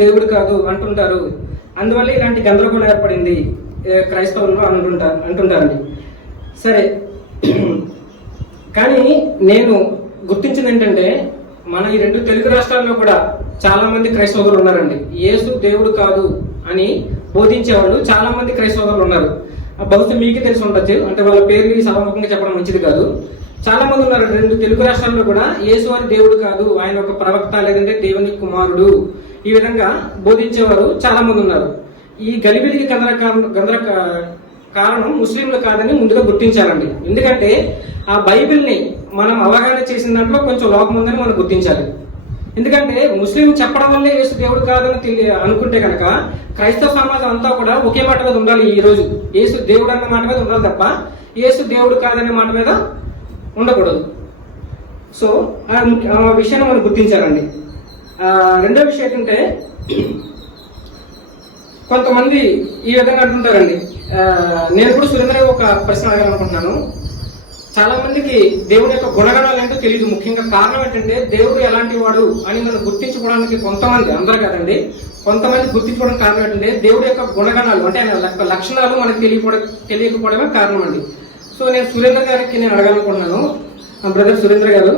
దేవుడు కాదు అంటుంటారు. అందువల్ల ఇలాంటి గందరగోళం ఏర్పడింది క్రైస్తవుల్లో అంటుంటారండి. సరే, కానీ నేను గుర్తించింది ఏంటంటే మన ఈ 2 తెలుగు రాష్ట్రాల్లో కూడా చాలా మంది క్రైస్తవులు ఉన్నారండి. యేసు దేవుడు కాదు అని బోధించేవాళ్ళు చాలా మంది క్రైస్తవులు ఉన్నారు. బహుశా మీకే తెలిసి ఉండొచ్చు, అంటే వాళ్ళ పేరు సభాముఖంగా చెప్పడం మంచిది కాదు. చాలా మంది ఉన్నారు 2 తెలుగు రాష్ట్రాల్లో కూడా యేసు అని దేవుడు కాదు, ఆయన ఒక ప్రవక్త లేదంటే దేవుని కుమారుడు, ఈ విధంగా బోధించేవారు చాలా మంది ఉన్నారు. ఈ గలిబిలికి కారణం ముస్లింలు కాదని ముందుగా గుర్తించాలండి. ఎందుకంటే ఆ బైబిల్ని మనం అవగాహన చేసిన దాంట్లో కొంచెం లోపం ఉందని మనం గుర్తించాలి. ఎందుకంటే ముస్లిం చెప్పడం వల్లే యేసు దేవుడు కాదని అనుకుంటే కనుక క్రైస్తవ సమాజం అంతా కూడా ఒకే మాట మీద ఉండాలి. ఈ రోజు యేసు దేవుడు అన్న మాట మీద ఉండాలి తప్ప యేసు దేవుడు కాదనే మాట మీద ఉండకూడదు. సో ఆ విషయాన్ని మనం గుర్తించాలండి. రెండో విషయం ఏంటంటే కొంతమంది ఈ విధంగా అంటుంటారండి. నేను కూడా సురేంద్ర ఒక ప్రశ్న అడగాలనుకుంటున్నాను. చాలా మందికి దేవుని యొక్క గుణగణాలు ఏంటో తెలియదు. ముఖ్యంగా కారణం ఏంటంటే దేవుడు ఎలాంటి వాడు అని మనం గుర్తించుకోవడానికి కొంతమంది, అందరూ కాదండి, కొంతమంది గుర్తించుకోవడానికి కారణం ఏంటంటే దేవుడి యొక్క గుణగణాలు అంటే ఆయన లక్షణాలు మనకు తెలియకపోవడమే కారణం అండి. సో నేను సురేంద్ర గారికి నేను అడగాలనుకుంటున్నాను, బ్రదర్ సురేంద్ర గారు,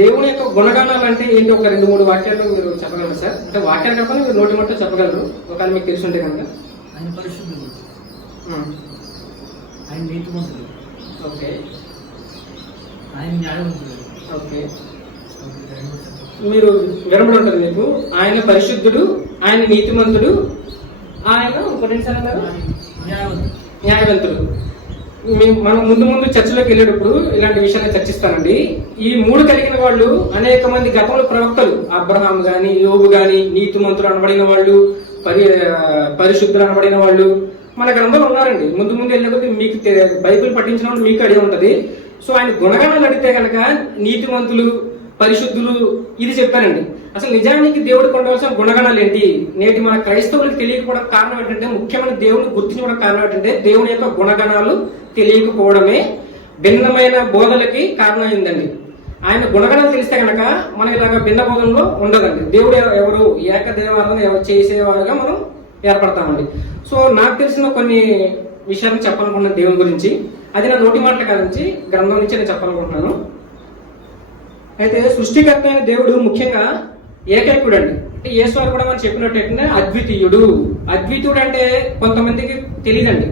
దేవుని యొక్క గుణగణాలు అంటే ఏంటి? ఒక 2-3 వాక్యాలు మీరు చెప్పగలరు సార్? అంటే వాక్యాలు కాకుండా మీరు నోటి మట్టు చెప్పగలరు, ఒకవేళ మీకు తెలిసి ఉంటే కనుక. ఆయన పరిశుద్ధుడు, ఆయన నీతిమంతుడు, ఓకే, ఆయన న్యాయవంతుడు. ఓకే, మీరు వినబడి ఉంటుంది మీకు. ఆయన పరిశుద్ధుడు, ఆయన నీతిమంతుడు, ఆయన న్యాయవంతుడు. మనం ముందు చర్చలోకి వెళ్ళేటప్పుడు ఇలాంటి విషయాన్ని చర్చిస్తానండి. ఈ 3 కలిగిన వాళ్ళు అనేక మంది గతంలో ప్రవక్తలు, అబ్రహాం గాని, యోబు గాని, నీతిమంతులు అనబడిన వాళ్ళు, పరిశుద్ధులు అనబడిన వాళ్ళు మన గ్రంథంలో ఉన్నారండి. ముందు వెళ్ళినప్పుడు మీకు బైబిల్ పఠించిన వాళ్ళు మీకు అడిగి ఉంటది. సో ఆయన గుణగణాలు అడిగితే కనుక నీతిమంతులు, పరిశుద్ధులు ఇది చెప్పారండి. అసలు నిజానికి దేవుడికి ఉండవలసిన గుణగణాలు ఏంటి? నేటి మన క్రైస్తవులకు తెలియకపోవడం కారణం ఏంటంటే, ముఖ్యమైన దేవుడిని గుర్తించడం కారణం ఏంటంటే దేవుని యొక్క గుణగణాలు తెలియకపోవడమే భిన్నమైన బోధలకి కారణం అయిందండి. ఆయన గుణగణాలు తెలిస్తే కనుక మనం ఇలాగ భిన్న బోధనలో ఉండదండి. దేవుడు ఎవరు ఏకదేవారాధన చేసేవారుగా మనం ఏర్పడతామండి. సో నాకు తెలిసిన కొన్ని విషయాలు చెప్పాలనుకున్నాను దేవుని గురించి. అది నా నోటి మాటల కాదు నుంచి, గ్రంథం నుంచి నేను చెప్పాలనుకుంటున్నాను. అయితే సృష్టికర్త అయిన దేవుడు ముఖ్యంగా ఏకైకుడు అండి. అంటే యేసు కూడా మనం చెప్పినట్టు ఏంటంటే అద్వితీయుడు. అద్వితీయుడు అంటే కొంతమందికి తెలియదండి.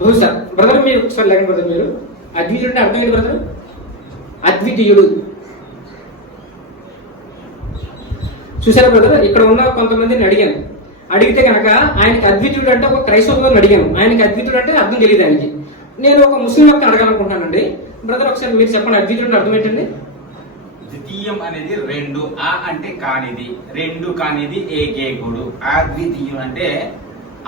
బహుశా బ్రదర్ మీరు ఒకసారి లేక బ్రదర్, మీరు అద్వితీయుడు అంటే అర్థం ఏంటి బ్రదర్? అద్వితీయుడు చూసారా బ్రదర్? ఇక్కడ ఉన్న కొంతమందిని అడిగితే కనుక ఆయనకి అద్వితీయుడు అంటే ఒక క్రైస్తవులను అడిగాను, ఆయనకి అద్వితీయుడు అంటే అర్థం తెలియదు ఆయనకి. నేను ఒక ముస్లిం యొక్క అడగాలనుకుంటున్నానండి. బ్రదర్ ఒకసారి మీరు చెప్పండి, అద్వితీయుడు అర్థం ఏంటండి? ద్వితీయం అనేది 2, ఆ అంటే కానిది, 2 కానిది ఏకేకుడు. అద్వితీయం అంటే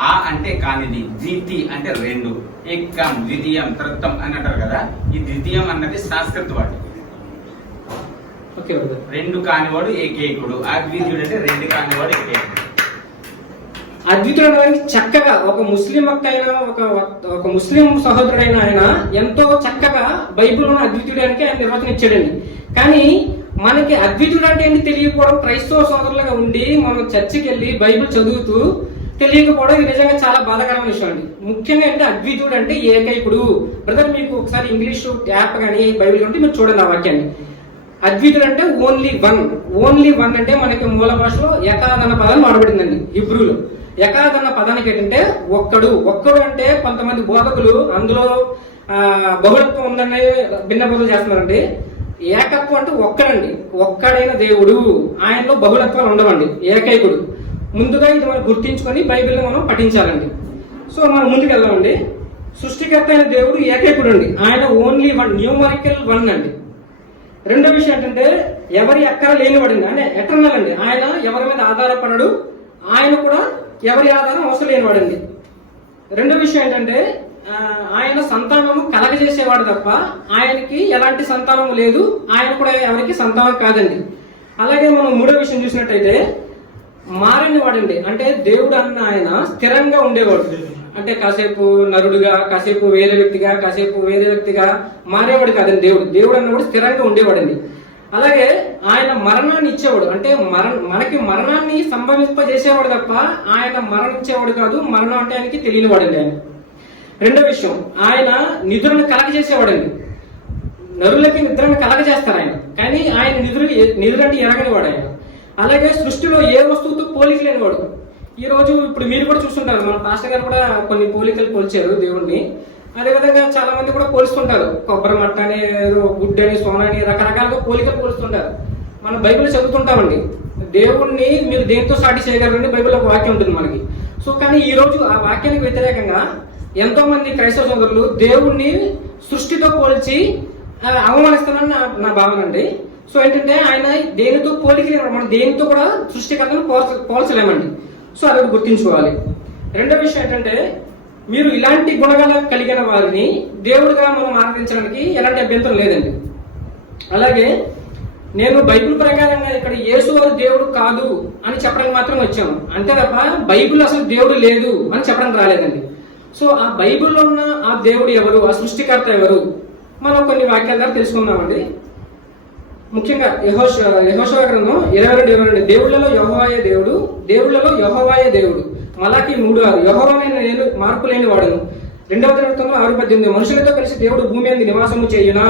ఆ అంటే కానిది, ద్వితి అంటే 2, ఏకం, ద్వితీయం, త్రిత్వం అని అంటారు కదా. ఈ ద్వితీయం అన్నది సంస్కృత వాడు. ఓకే, 2 కానివాడు ఏకేకుడు. అద్వితీయుడు అంటే 2 కానివాడు ఏకేకుడు. అద్వితుడు అనడానికి చక్కగా ఒక ముస్లిం అక్క అయినా ఒక ముస్లిం సహోదరుడైన ఆయన ఎంతో చక్కగా బైబిల్లో అద్వితీయుడానికి ఆయన నిర్వచనం ఇచ్చాడండి. కానీ మనకి అద్వితీయుడు అంటే ఏంటి తెలియకపోవడం, క్రైస్తవ సోదరులుగా ఉండి మనం చర్చికి వెళ్ళి బైబిల్ చదువుతూ తెలియకపోవడం ఇది నిజంగా చాలా బాధాకరమైన విషయం అండి. ముఖ్యంగా అంటే అద్వితీయుడు అంటే ఏకైకుడు. బ్రదర్ మీకు ఒకసారి ఇంగ్లీష్ యాప్ కానీ బైబిల్ ఉంటే మీరు చూడండి ఆ వాక్యాన్ని. అద్వితుడు అంటే ఓన్లీ వన్ అంటే మనకి మూల భాషలో యకాద్ అన్న పదాన్ని వాడబడిందండి. హిబ్రూలో యకాద్ అన్న పదానికి ఏంటంటే ఒక్కడు అంటే కొంతమంది బోధకులు అందులో బహుళత్వం ఉందని భిన్న బోధలు చేస్తున్నారండి. ఏకత్వం అంటే ఒక్కడండి, ఒక్కడైన దేవుడు, ఆయనలో బహుళత్వాలు ఉండవండి, ఏకైకుడు. ముందుగా ఇది మనం గుర్తించుకొని బైబిల్ని మనం పఠించాలండి. సో మనం ముందుకు వెళ్దామండి. సృష్టికర్త అయిన దేవుడు ఏకైకుడు అండి, ఆయన ఓన్లీ 1, న్యూమరికల్ 1 అండి. రెండో విషయం ఏంటంటే ఎవరి అక్కర లేనివాడండి, అంటే ఎటర్నల్ అండి. ఆయన ఎవరి మీద ఆధారపడడు, ఆయన కూడా ఎవరి ఆధారం అవసరం లేనివాడండి. రెండో విషయం ఏంటంటే ఆయన సంతానము కలగజేసేవాడు తప్ప ఆయనకి ఎలాంటి సంతానము లేదు, ఆయన కూడా ఎవరికి సంతానం కాదండి. అలాగే మనం మూడో విషయం చూసినట్టయితే మారని వాడండి, అంటే దేవుడు అన్న ఆయన స్థిరంగా ఉండేవాడు. అంటే కాసేపు నరుడుగా, కాసేపు వేరే వ్యక్తిగా మారేవాడు కాదండి. దేవుడు అన్నవాడు స్థిరంగా ఉండేవాడండి. అలాగే ఆయన మరణాన్ని ఇచ్చేవాడు, అంటే మనకి మరణాన్ని సంభవింపజేసేవాడు తప్ప ఆయన మరణించేవాడు కాదు. మరణం అంటే ఆయనకి తెలియనివాడండి ఆయన. రెండో విషయం, ఆయన నిద్రను కలగజేసేవాడండి. నరులకి నిద్రను కలగజేస్తారు ఆయన, కానీ ఆయన నిద్ర అంటే ఎరగనివాడు ఆయన. అలాగే సృష్టిలో ఏ వస్తువుతో పోలిక లేనివాడు. ఈ రోజు ఇప్పుడు మీరు కూడా చూస్తుంటారు, మన పాస్టర్ గారు కూడా కొన్ని పోలికలు పోల్చారు దేవుణ్ణి. అదేవిధంగా చాలా మంది కూడా పోలుస్తుంటారు, కొబ్బరి మట్ట అని, గుడ్డ అని, సోన అని, రకరకాలుగా పోలికలు పోలుస్తుంటారు. మనం బైబిల్ చదువుతుంటామండి, దేవుణ్ణి మీరు దేంతో సాటి చేయగలరని బైబిల్ ఒక వాక్యం ఉంటుంది మనకి. సో కానీ ఈ రోజు ఆ వాక్యానికి వ్యతిరేకంగా ఎంతో మంది క్రైస్తవ సోదరులు దేవుణ్ణి సృష్టితో పోల్చి అవమానిస్తానని నా భావన అండి. సో ఏంటంటే ఆయన దేనితో పోలికలేము, మనం దేనితో కూడా సృష్టికర్తను పోల్చలేమండి. సో అది గుర్తించుకోవాలి. రెండో విషయం ఏంటంటే, మీరు ఇలాంటి గుణగల కలిగిన వారిని దేవుడిగా మనం ఆరాధించడానికి ఎలాంటి అభ్యంతరం లేదండి. అలాగే నేను బైబిల్ ప్రకారంగా ఇక్కడ యేసువారు దేవుడు కాదు అని చెప్పడానికి మాత్రం వచ్చాను, అంతే తప్ప బైబిల్ అసలు దేవుడు లేదు అని చెప్పడానికి రాలేదండి. సో ఆ బైబిల్లో ఉన్న ఆ దేవుడు ఎవరు, ఆ సృష్టికర్త ఎవరు, మనం కొన్ని వాక్యాల ద్వారా తెలుసుకుందామండి. ముఖ్యంగా యెహోషువ గ్రంథం 22:22, దేవుళ్లలో యెహోవాయే దేవుడు, దేవుళ్లలో యెహోవాయే దేవుడు. మలాకి 3:6, యెహోవానైన నేను మార్పు లేని వాడును. 2వ దినవృత్తంలో 6:18, మనుషులతో కలిసి దేవుడు భూమి మీద నివాసము చేయునా.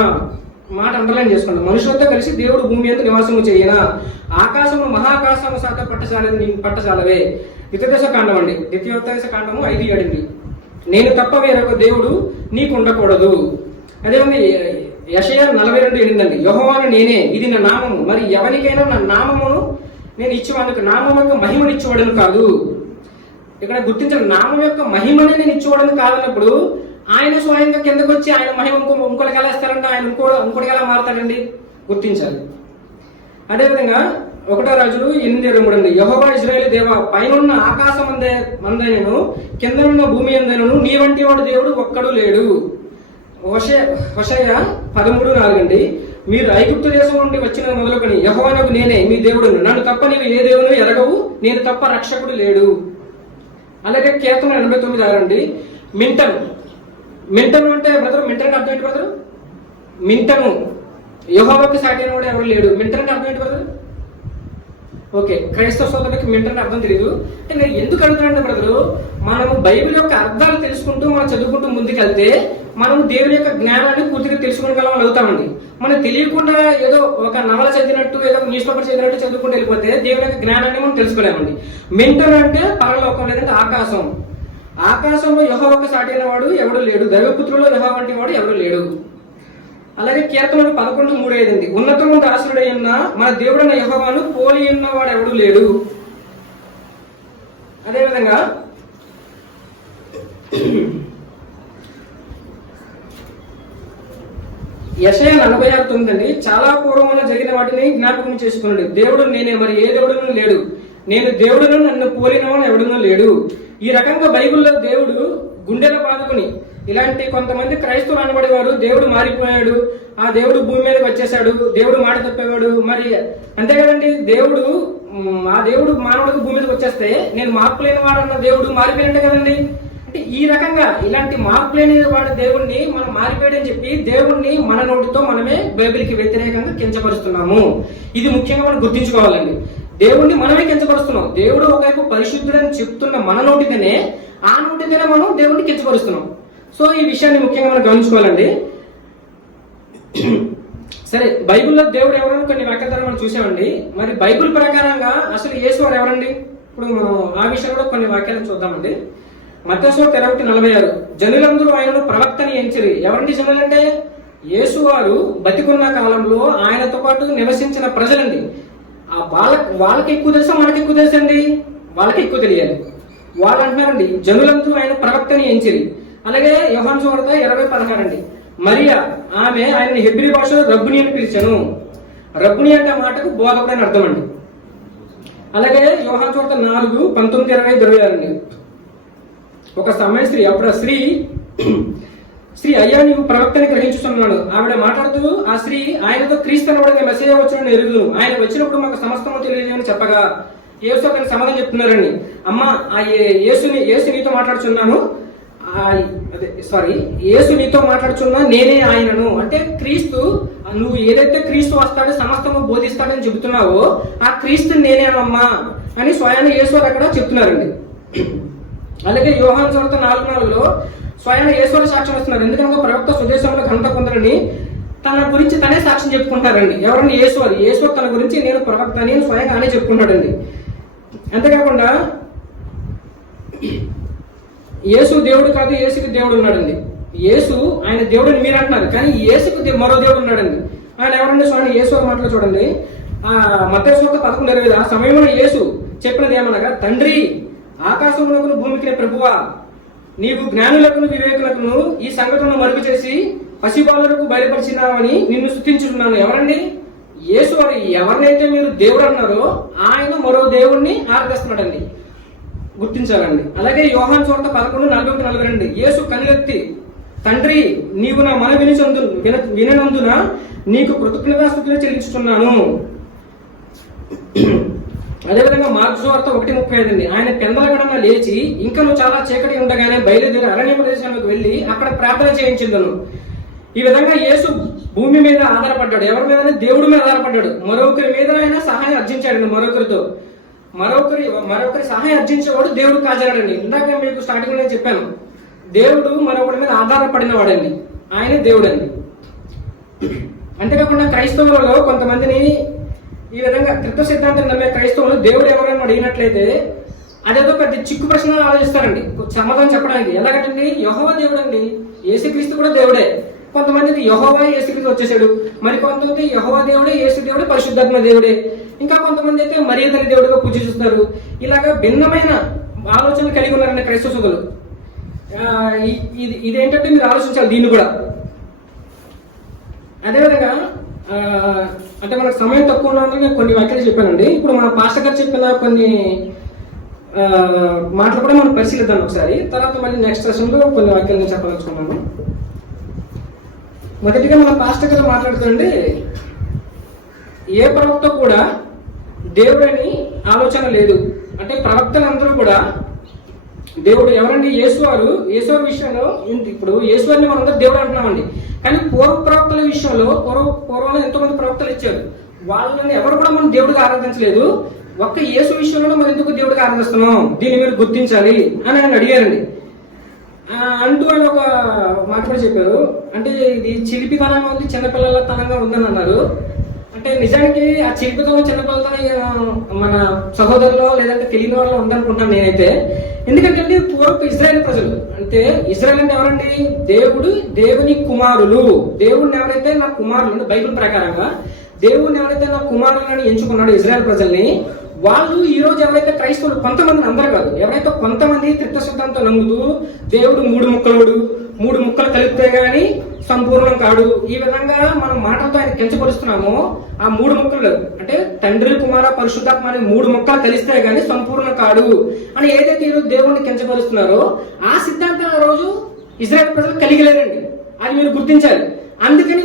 మాట అండర్లైన్ చేసుకోండి, మనుషులతో కలిసి దేవుడు భూమి మీద నివాసము చేయునా. ఆకాశము మహాకాశము శాత పట్టచాలవే. ద్వితీయోపదేశ కాండం అండి, ద్వితీయోపదేశ కాండము 5:7, నేను తప్ప వేరొక దేవుడు నీకు ఉండకూడదు. అదేవిధంగా యెషయా 42:8 అండి, యెహోవాను నేనే, ఇది నా నామము, మరి ఎవరికైనా నా నామమును నేను ఇచ్చేవాడికి నామం యొక్క మహిమను ఇచ్చేవాడను కాదు. ఇక్కడ గుర్తించిన నామం యొక్క మహిమనే నేను ఇచ్చేవాడను కాదన్నప్పుడు ఆయన స్వయంగా కిందకు వచ్చి ఆయన మహిమ ఇంకోటికి ఎలా ఇస్తారంటే ఆయన ఇంకోటికి ఎలా మారుతాడండి, గుర్తించాలి. అదేవిధంగా 1 రాజులు 8:23 అండి, యెహోవా ఇశ్రాయేలు దేవా, పైనున్న ఆకాశం మందైనను కిందనున్న భూమి అందైనను నీ వంటి వాడు దేవుడు ఒక్కడు లేడు. హోషేయ 13:4 అండి, మీరు ఐగుప్తు దేశం నుండి వచ్చిన మొదలుకొని యెహోవానకు నేనే మీ దేవుడు, నన్ను తప్ప నీవు ఏ దేవుని ఎరగవు, నేను తప్ప రక్షకుడు లేడు. అలాగే కీర్తన 89:6 అండి, మింటను అంటే బ్రదర్, మింటన్ అర్థం ఏంటి బ్రదర్? మింటను, యెహోవాకి సాటి అయిన వాడు ఎవరు లేడు. మింటన్ అర్థం ఏంటి బ్రదర్? ఓకే, క్రైస్తవ సోదరులకి మింటన్ అర్థం తెలియదు అంటే నేను ఎందుకు అడుగుతానంటే బ్రదరు, మనము బైబిల్ యొక్క అర్థాలు తెలుసుకుంటూ మనం చదువుకుంటూ ముందుకెళ్తే మనం దేవుని యొక్క జ్ఞానాన్ని పూర్తిగా తెలుసుకోగలం అవుతామండి. మనం తెలియకుండా ఏదో ఒక నవల చదివినట్టు, ఏదో న్యూస్ పేపర్ చదివినట్టు చదువుకుంటూ వెళ్ళిపోతే దేవుని యొక్క జ్ఞానాన్ని మనం తెలుసుకోలేమండి. మింటన్ అంటే పరలోకం, లేదంటే ఆకాశం. ఆకాశంలో యెహోవాకు సాటి అయిన వాడు ఎవడు లేడు, దైవపుత్రుల్లో యెహోవా వంటి వాడు ఎవడు లేడు. అలాగే కీర్తనలు 11:3 అండి, ఉన్నతము దాసుడై ఉన్న మన దేవుడైన యెహోవాను పోలి ఉన్న వాడు ఎవడు లేడు. అదేవిధంగా యెషయా 46:9 అండి, చాలా పూర్వమున జరిగిన వాటిని జ్ఞాపకం చేసుకున్నాడు, దేవుడు నేనే, మరి ఏ దేవుడును లేడు, నేను దేవుడును, నన్ను పోలినవాడు ఎవడునూ లేడు. ఈ రకంగా బైబిల్లో దేవుడు గుండెల బాదుకుని, ఇలాంటి కొంతమంది క్రైస్తవులు అనబడేవారు దేవుడు మారిపోయాడు, ఆ దేవుడు భూమి మీదకి వచ్చేసాడు, దేవుడు మాట తప్పేవాడు, మరి అంతే కదండి, ఆ దేవుడు మానవుడికి భూమి మీదకి వచ్చేస్తే నేను మార్పు లేని వాడు అన్న దేవుడు మారిపోయినట్టే కదండి. అంటే ఈ రకంగా ఇలాంటి మార్పు లేని వాడు దేవుణ్ణి మనం మారిపోయాడని చెప్పి దేవుణ్ణి మన నోటితో మనమే బైబిల్కి వ్యతిరేకంగా కించపరుస్తున్నాము. ఇది ముఖ్యంగా మనం గుర్తించుకోవాలండి. దేవుణ్ణి మనమే కించపరుస్తున్నాం. దేవుడు ఒకవైపు పరిశుద్ధుడని చెప్తున్న మన నోటితోనే, ఆ నోటితోనే మనం దేవుణ్ణి కించపరుస్తున్నాం. సో ఈ విషయాన్ని ముఖ్యంగా మనం గమనించుకోవాలండి. సరే, బైబిల్లో దేవుడు ఎవరని కొన్ని వాక్యాల మనం చూసామండి. మరి బైబిల్ ప్రకారంగా అసలు యేసు వారు ఎవరండి? ఇప్పుడు మనం ఆ విషయం కూడా కొన్ని వాక్యాలను చూద్దామండి. మత్తయి 21:46, జనులందరూ ఆయనను ప్రవక్తని ఎంచిరి. ఎవరండి జనులంటే? యేసు వారు బతికున్న కాలంలో ఆయనతో పాటు నివసించిన ప్రజలండి. ఆ వాళ్ళకి ఎక్కువ తెలుసా, మనకి ఎక్కువ తెలుసా అండి? వాళ్ళకి ఎక్కువ తెలియాలి. వాళ్ళు అంటున్నారండి, జనులందరూ ఆయన ప్రవక్తని ఎంచిరి. అలాగే యోహాను సువార్త 20:16 అండి, మరియా ఆమె ఆయన హెబ్రీ భాషలో రబ్బుని అని పిలిచాను. రబ్బుని అంటే మాటకు బోధకుడు అని అర్థం అండి. అలాగే యోహాను సువార్త 4:19-20-26 అండి, ఒక సమయ స్త్రీ, అప్పుడు ఆ స్త్రీ అయ్యా నీవు ప్రవక్తని గ్రహించుతున్నాడు. ఆవిడ మాట్లాడుతూ ఆ స్త్రీ ఆయనతో క్రీస్తు అనబడిన మెస్సీయా వచ్చిన ఎరుగును, ఆయన వచ్చినప్పుడు మాకు సమస్తము తెలియజేయమని చెప్పగా యేసు అతని సమాధానం చెప్తున్నారండి, అమ్మ ఆ యేసు నీతో మాట్లాడుచున్నాను, యేసు నీతో మాట్లాడుచున్నా నేనే ఆయనను. అంటే క్రీస్తు ఆ నువ్వు ఏదైతే క్రీస్తు వస్తాడో సమస్తము బోధిస్తాడని చెబుతున్నావో ఆ క్రీస్తు నేనేనమ్మా అని స్వయాన యేసు అక్కడ చెప్తున్నారండి. అలాగే యోహాను సువార్త 4:4లో స్వయాన యేసు సాక్ష్యం వస్తున్నారు. ఎందుకంటే ప్రవక్త స్వదేశంలో ఘనత పొందరని తన గురించి తనే సాక్ష్యం చెప్పుకుంటారండి. ఎవరన్నా యేసు తన గురించి నేను ప్రవక్త అని స్వయంగా అనే చెప్పుకుంటాడండి. అంతేకాకుండా యేసు దేవుడు కాదు, యేసుకి దేవుడు ఉన్నాడండి. యేసు ఆయన దేవుడిని మీరు అంటున్నారు, కానీ యేసుకు మరో దేవుడు ఉన్నాడండి. ఆయన ఎవరండి? స్వయం యేసు మాటలో చూడండి, మత్తయి సువార్త 11:25 ఆ సమయంలో యేసు చెప్పినది ఏమనగా, తండ్రి ఆకాశమునకును భూమికి ప్రభువా, నీవు జ్ఞానులకును వివేకులకును ఈ సంఘటనను మరుగు చేసి పసిబాలులకు బయలుపరిచినావని నిన్ను స్తుతించుతున్నాను. ఎవరండి? యేసు. ఎవరినైతే మీరు దేవుడు అన్నారో ఆయన మరో దేవుణ్ణి ఆరాధిస్తున్నాడండి, గుర్తించాలండి. అలాగే యోహాను సువార్త 11:41-42 యేసు కనులెత్తి, తండ్రి నీవు నా మన వినినందున నీకు కృతజ్ఞతాస్తుతులు చెల్లించుతున్నాను. అదేవిధంగా మార్కు సువార్త 1:35 ఆయన పెందలగడన లేచి ఇంకా నువ్వు చాలా చీకటి ఉండగానే బయలుదేరి అరణ్య ప్రదేశానికి వెళ్ళి అక్కడ ప్రార్థన చేయించిందను. ఈ విధంగా యేసు భూమి మీద ఆధారపడ్డాడు. ఎవరి మీద? దేవుడి మీద ఆధారపడ్డాడు. మరొకరి మీద ఆయన సహాయం అర్జించాడండి. మరొకరి సహాయం అర్జించేవాడు దేవుడు కాజాడండి. ఇందాక మీకు స్టార్టింగ్ లో చెప్పాను, దేవుడు మరొకరి మీద ఆధారపడిన వాడండి, ఆయనే దేవుడు అండి. అంతేకాకుండా క్రైస్తవులలో కొంతమందిని ఈ విధంగా త్రిత్వ సిద్ధాంతం నమ్మే క్రైస్తవులు దేవుడు ఎవరైనా అడిగినట్లయితే అదేదో పెద్ద చిక్కు ప్రశ్నలు ఆలోచిస్తారండి సమాధానం చెప్పడానికి. ఎలాగంటే యెహోవా దేవుడు అండి, యేసుక్రీస్తు కూడా దేవుడే. కొంతమందికి యెహోవా యేసుక్రీస్తు వచ్చేసాడు, మరి కొంతమంది యెహోవా దేవుడే, యేసు దేవుడే, పరిశుద్ధాత్మ దేవుడే, ఇంకా కొంతమంది అయితే మరియతల్లి దేవుడిగా పూజిస్తున్నారు. ఇలాగా భిన్నమైన ఆలోచనలు కలిగి ఉన్నారండి క్రైస్తవ సోదరులు. ఇదేంటంటే మీరు ఆలోచించాలి దీన్ని కూడా. అదేవిధంగా అంటే మనకు సమయం తక్కువ ఉన్నందుకు కొన్ని వ్యాఖ్యలు చెప్పానండి. ఇప్పుడు మన పాస్టర్ గారు చెప్పిన కొన్ని మాటలు కూడా మనం పరిశీలిద్దాం ఒకసారి. తర్వాత మళ్ళీ నెక్స్ట్ సెషన్లో కొన్ని వ్యాఖ్యలు నేను చెప్పదలుచుకున్నాను. మొదటిగా మన పాస్టర్ గారు మాట్లాడుతుంటే, ఏ ప్రవక్త కూడా దేవుడని ఆలోచన లేదు. అంటే ప్రవక్తలందరూ కూడా దేవుడు ఎవరండి? యేసువారు విషయంలో ఇప్పుడు యేసువారిని మనందరూ దేవుడు అంటున్నామండి. కానీ పూర్వ ప్రవక్తల విషయంలో పూర్వంలో ఎంతో మంది ప్రవక్తలు ఇచ్చారు, వాళ్ళని ఎవరు కూడా మనం దేవుడిగా ఆరాధించలేదు. ఒక్క యేసు విషయంలో మనం ఎందుకు దేవుడిగా ఆరాధిస్తున్నాం, దీన్ని మీరు గుర్తించాలి అని ఆయన అడిగారండి. అంటూ ఆయన ఒక మాట కూడా చెప్పారు. అంటే ఇది చిలిపితనంగా ఉంది, చిన్నపిల్లల తనంగా ఉందని అన్నారు. అంటే నిజానికి ఆ చిలిపితనం చిన్నపిల్లతనం మన సహోదరులో లేదంటే తెలియని వాళ్ళు ఉందనుకుంటాను నేనైతే. ఎందుకంటే పూర్వపు ఇజ్రాయెల్ ప్రజలు, అంటే ఇజ్రాయెల్ అంటే ఎవరండి? దేవుని కుమారులు. దేవుడిని ఎవరైతే నా కుమారులు, బైబిల్ ప్రకారంగా దేవుడిని ఎవరైతే నా కుమారులని ఎంచుకున్నాడు ఇజ్రాయెల్ ప్రజల్ని, వాళ్ళు ఈ రోజు ఎవరైతే క్రైస్తవులు కొంతమంది, అందరూ కాదు, ఎవరైతే కొంతమంది త్రిత్వ సిద్ధాంతం నమ్ముతూ దేవుడు మూడు ముక్కలు కలిపితే గాని సంపూర్ణం కాడు, ఈ విధంగా మనం మాటలతో ఆయన కించపరుస్తున్నామో, ఆ మూడు ముక్కలు అంటే తండ్రి కుమార పరిశుద్ధాత్మ అనే మూడు ముక్కలు కలిస్తే గాని సంపూర్ణం కాడు అని ఏదైతే ఈరోజు దేవుడిని కించపరుస్తున్నారో ఆ సిద్ధాంతం ఆ రోజు ఇజ్రాయెల్ ప్రజలు కలిగలేరండి. అది మీరు గుర్తించాలి. అందుకని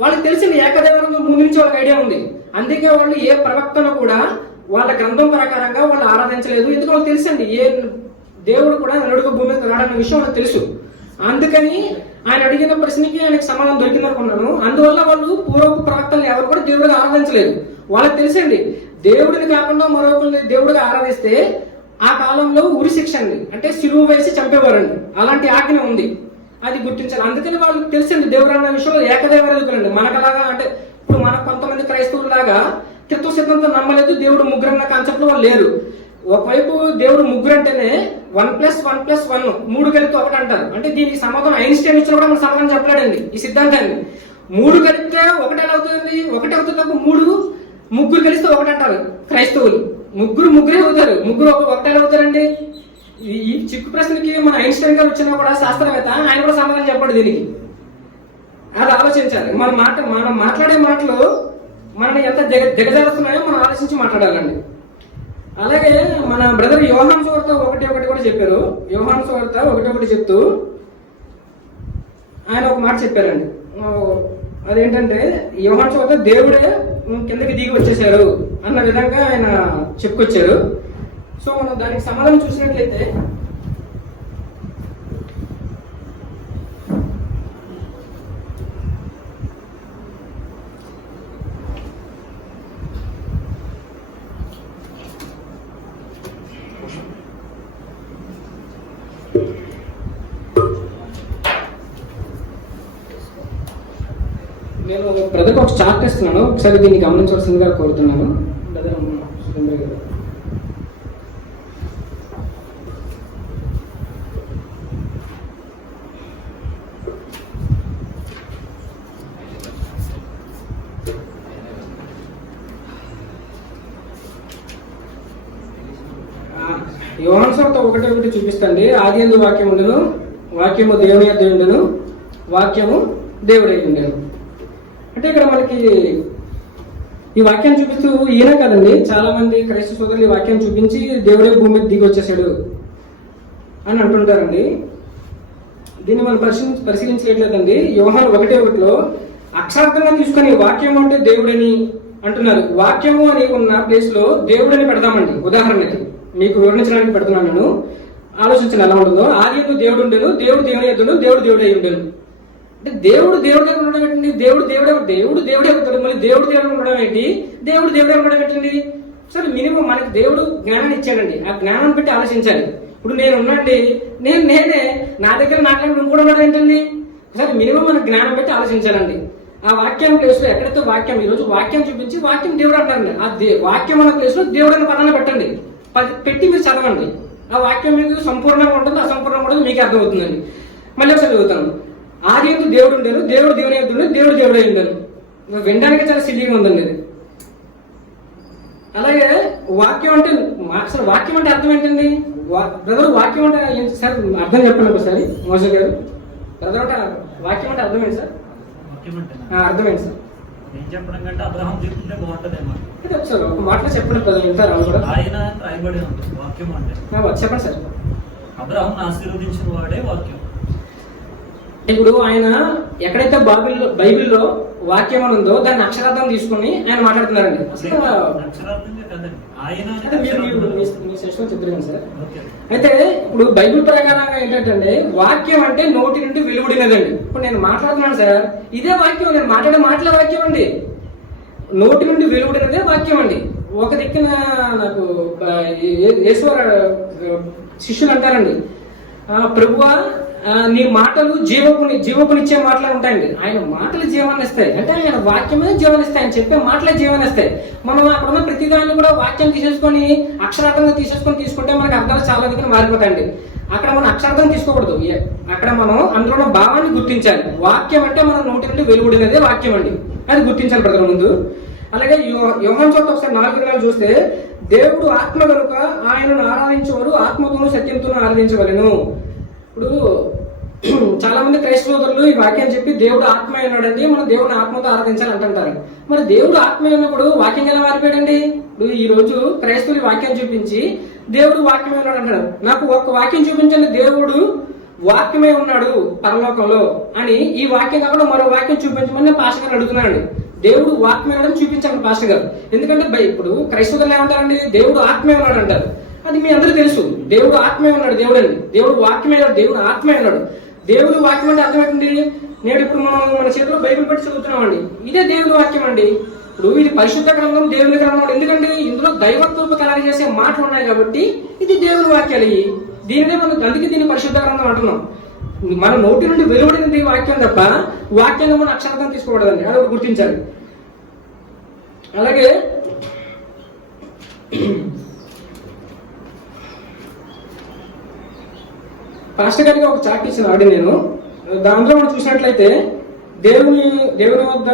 వాళ్ళకి తెలిసిన ఏకదేవరం ముందు నుంచి వాళ్ళకి ఐడియా ఉంది. అందుకే వాళ్ళు ఏ ప్రవక్తను కూడా వాళ్ళ గ్రంథం ప్రకారంగా వాళ్ళు ఆరాధించలేదు. ఎందుకు వాళ్ళకి తెలుసండి, ఏ దేవుడు కూడా నలుడుకు భూమి మీద రాడన్న విషయం వాళ్ళకి తెలుసు. అందుకని ఆయన అడిగిన ప్రశ్నకి ఆయనకు సమాధానం దొరికిందనుకున్నాను. అందువల్ల వాళ్ళు పూర్వపు ప్రవక్తల్ని ఎవరు కూడా దేవుడిగా ఆరాధించలేదు. వాళ్ళకి తెలుసండి, దేవుడిని కాకుండా మరొకరిని దేవుడిగా ఆరాధిస్తే ఆ కాలంలో ఉరి శిక్ష అండి, అంటే సిలువ వేసి చంపేవారండి. అలాంటి ఆజ్ఞ ఉంది, అది గుర్తించాలి. అందుకని వాళ్ళకి తెలుసండి దేవుడు అన్న విషయంలో ఏకదేవరులండి. మనకలాగా అంటే ఇప్పుడు మన కొంతమంది క్రైస్తవులాగా త్రిత్వ సిద్ధాంతం నమ్మలేదు, దేవుడు ముగ్గురు అన్న కాన్సెప్ట్ లో వాళ్ళు లేరు. ఒకవైపు దేవుడు ముగ్గురు అంటేనే 1+1+1 3 కలిపితే 1 అంటారు. అంటే దీనికి సమాధానం ఐన్స్టైన్ ఇచ్చిన కూడా మన సమాధానం చెప్పలేడండి ఈ సిద్ధాంతాన్ని. 3 కలిపితే 1 ఎలా అవుతుంది? 1 అవుతుంది తప్ప ముగ్గురు కలిస్తే 1 అంటారు క్రైస్తవులు. ముగ్గురే అవుతారు, ముగ్గురు 1 ఎలా అవుతారండి? ఈ చిక్కు ప్రశ్నకి మన ఐన్స్టైన్ గారు వచ్చినా కూడా శాస్త్రవేత్త, ఆయన కూడా సమాధానం చెప్పాడు దీనికి. అది ఆలోచించాలి. మనం మాట్లాడే మాటలు మనని ఎంత దిగజారుస్తున్నాయో మనం ఆలోచించి మాట్లాడాలండి. అలాగే మన బ్రదర్ యోహాను సువార్త 1:1 కూడా చెప్పారు. యోహాను సువార్త 1:1 చెప్తూ ఆయన ఒక మాట చెప్పారండి. అదేంటంటే యోహాను సువార్త దేవుడే కిందకి దిగి వచ్చేసారు అన్న విధంగా ఆయన చెప్పుకొచ్చారు. సో మనం దానికి సమాధానం చూసినట్లయితే నేను బ్రదర్కి ఒక చార్ట్ ఇస్తున్నాను, ఒకసారి దీన్ని గమనించవలసిందిగా కోరుతున్నాను. బ్రదర్ సురేంద్ర గారు. యోహాను సువార్త 1:1 చూపిస్తండి. ఆదియందు వాక్యం ఉండెను, వాక్యము దేవుని యొద్ద ఉండెను, వాక్యము దేవుడై ఉండెను. అంటే ఇక్కడ మనకి ఈ వాక్యం చూపిస్తూ ఈయన కదండి, చాలా మంది క్రైస్తవ సోదరులు ఈ వాక్యం చూపించి దేవుడే భూమి మీద దిగి వచ్చేసాడు అని అంటుంటారండి. దీన్ని మనం పరిశీలించలేదండి. యోహాను 1:1 అక్షరార్థంగా తీసుకొని వాక్యం అంటే దేవుడని అంటున్నారు. వాక్యము అని ఉన్న ప్లేస్ లో దేవుడని పెడదామండి. ఉదాహరణకి మీకు వివరించడానికి పెడుతున్నాను, నేను ఆలోచించండి ఎలా ఉంటుందో. ఆదియందు దేవుడు ఉండేను, దేవుడు దేవుని యొద్దను, దేవుడు దేవుడై ఉండేను. అంటే దేవుడు దేవుడే ఉండడం ఏంటండి? దేవుడు దేవుడే అవుతాడు. మళ్ళీ దేవుడు దేవుడు ఉండడం ఏంటి? దేవుడు దేవుడే ఉండడం ఏంటండి? సరే, మినిమం మనకి దేవుడు జ్ఞానాన్ని ఇచ్చాడండి. ఆ జ్ఞానం పెట్టి ఆలోచించాలి. ఇప్పుడు నేను ఉన్నాండి, నేనే నా దగ్గర నాట్లాడి కూడా ఉండడం ఏంటండి? సరే, మినిమం మనకు జ్ఞానం పెట్టి ఆలోచించాలండి. ఆ వాక్యం ప్లేస్ లో ఎక్కడైతే వాక్యం, ఈ రోజు వాక్యం చూపించి వాక్యం దేవుడు అంటారండి. ఆ వాక్యం అన్న ప్లేస్ లో దేవుడు అనే పదాన్ని పెట్టండి, పెట్టి మీరు చదవండి. ఆ వాక్యం మీకు సంపూర్ణంగా ఉంటుంది, అసంపూర్ణంగా ఉంటుంది, మీకు అర్థమవుతుందండి. మళ్ళీ ఒకసారి చదువుతాను. ఆదియందు దేవుడు ఉండేను, దేవుడు దేవుని యొద్ద ఉండేను, దేవుడు దేవుడై ఉండేను. వినడానికి చాలా సిల్లీగా ఉందండి ఇది. అలాగే వాక్యం అంటే అసలు వాక్యం అంటే అర్థం ఏంటండి? బ్రదర్ వాక్యం అంటే సార్ అర్థం చెప్పండి ఒకసారి మోస గారు. బ్రదర్ అంటే వాక్యం అంటే అర్థం ఏంటి సార్? అర్థమైంది సార్. ఏం చెప్పడం కంటే అబ్రహాం చెప్తుంటే బాగుంటదేమో. సార్ ఒక మాటలో చెప్పండి బ్రదర్, వింటారు వాళ్ళు కూడా. ఆయన రాయబడి ఉంటుంది వాక్యం అంటే. చెప్పండి సార్. అబ్రహాం ఆశీర్వదించిన వాడే వాక్యం. ఇప్పుడు ఆయన ఎక్కడైతే బైబిల్లో వాక్యం అని ఉందో దాన్ని అక్షరార్థం తీసుకుని ఆయన మాట్లాడుతున్నారండి. అయితే ఇప్పుడు బైబిల్ ప్రకారంగా ఏంటంటే వాక్యం అంటే నోటి నుండి వెలువడినదండి. ఇప్పుడు నేను మాట్లాడుతున్నాను సార్, ఇదే వాక్యం, నేను మాట్లాడే వాక్యం అండి. నోటి నుండి వెలువడినదే వాక్యం అండి. ఒక దిక్కున నాకు యేసువారు శిష్యులు అంటారండి, ప్రభువా నీ మాటలు జీవపునిచ్చే మాటలు ఉంటాయండి. ఆయన మాటలు జీవాన్ని ఇస్తాయి, అంటే ఆయన వాక్యమే జీవాన్ని ఇస్తాయి, ఆయన చెప్పే మాటలే జీవాన్ని ఇస్తాయి. మనం అక్కడ ఉన్న ప్రతి దాన్ని కూడా వాక్యం తీసేసుకొని అక్షరార్థంగా తీసుకుంటే మనకు అర్థాలు చాలా దగ్గర మారిపోతాయండి. అక్కడ మనం అక్షరార్థం తీసుకోకూడదు, అక్కడ మనం అందులో ఉన్న భావాన్ని గుర్తించాలి. వాక్యం అంటే మన నోటి నుండి వెలువడినదే వాక్యం అండి, అది గుర్తించాలి ప్రజల ముందు. అలాగే యోహాను చోట ఒకసారి 4 చూస్తే, దేవుడు ఆత్మ కనుక ఆయనను ఆరాధించేవారు ఆత్మతోనూ సత్యంతోనూ ఆరాధించవలెను. ఇప్పుడు చాలా మంది క్రైస్తవ సోదరులు ఈ వాక్యం చెప్పి దేవుడు ఆత్మ అయినాడండి, మనం దేవుడిని ఆత్మతో ఆరాధించాలి అంటుంటారు. మరి దేవుడు ఆత్మ అయినప్పుడు వాక్యం ఎలా మారిపోయాడండి? ఇప్పుడు ఈ రోజు క్రైస్తవులు వాక్యం చూపించి దేవుడు వాక్యమే ఉన్నాడు అంటారు. నాకు ఒక వాక్యం చూపించండి, దేవుడు వాక్యమే ఉన్నాడు పరలోకంలో అని. ఈ వాక్యం కాకుండా మరో వాక్యం చూపించమని పాస్టర్ గారు అడుగుతున్నాడు. దేవుడు వాక్యమే ఉన్నాడని చూపించాను పాస్టర్ గారు. ఎందుకంటే ఇప్పుడు క్రైస్తవులు ఏమంటారండి? దేవుడు ఆత్మే ఉన్నాడు అంటారు. అది మీ అందరూ తెలుసు, దేవుడు ఆత్మే ఉన్నాడు, దేవుడు అండి. దేవుడు వాక్యమే ఉన్నాడు, దేవుడు ఆత్మే ఉన్నాడు. దేవుడు వాక్యం అంటే అర్థం ఏంటండి? నేడు ఇప్పుడు మనం మన చేతిలో బైబిల్ పెట్టి చదువుతున్నామండి, ఇదే దేవుడి వాక్యం అండి. ఇప్పుడు ఇది పరిశుద్ధ గ్రంథం, దేవుని గ్రంథం. ఎందుకంటే ఇందులో దైవత్వపు కలగ చేసే మాటలు ఉన్నాయి కాబట్టి ఇది దేవుని వాక్యాలు. దీనినే మనం అందుకే దీన్ని పరిశుద్ధ గ్రంథం అంటున్నాం. మన నోటి నుండి వెలువడినది వాక్యం తప్ప వాక్యాన్ని మనం అక్షరార్థం తీసుకోకూడదండి, అది ఒకటి గుర్తించాలి. అలాగే పాస్టర్ గారికి ఒక చార్ట్ ఇచ్చిన ఆడి నేను, దాంట్లో మనం చూసినట్లయితే దేవుని వద్ద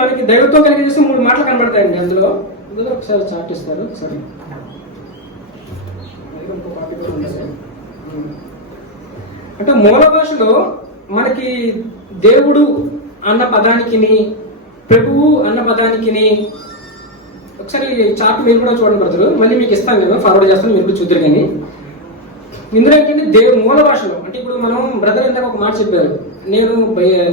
మనకి దైవత్వం కలిగి చేస్తే 3 మాటలు కనబడతాయండి. అందులో ఒకసారి చార్ట్ ఇస్తారు. ఒకసారి అంటే మూల భాషలో మనకి దేవుడు అన్న పదానికి, ప్రభువు అన్న పదానికి, ఒకసారి చార్ట్ మీరు కూడా చూడండి బ్రదరు, మళ్ళీ మీకు ఇస్తాను, నేను ఫార్వర్డ్ చేస్తాను, మీరు కూడా చూద్దరు. కానీ ఇందులో ఏంటంటే మూల భాషలో అంటే ఇప్పుడు మనం బ్రదర్ ఇందాక ఒక మాట చెప్పారు, నేను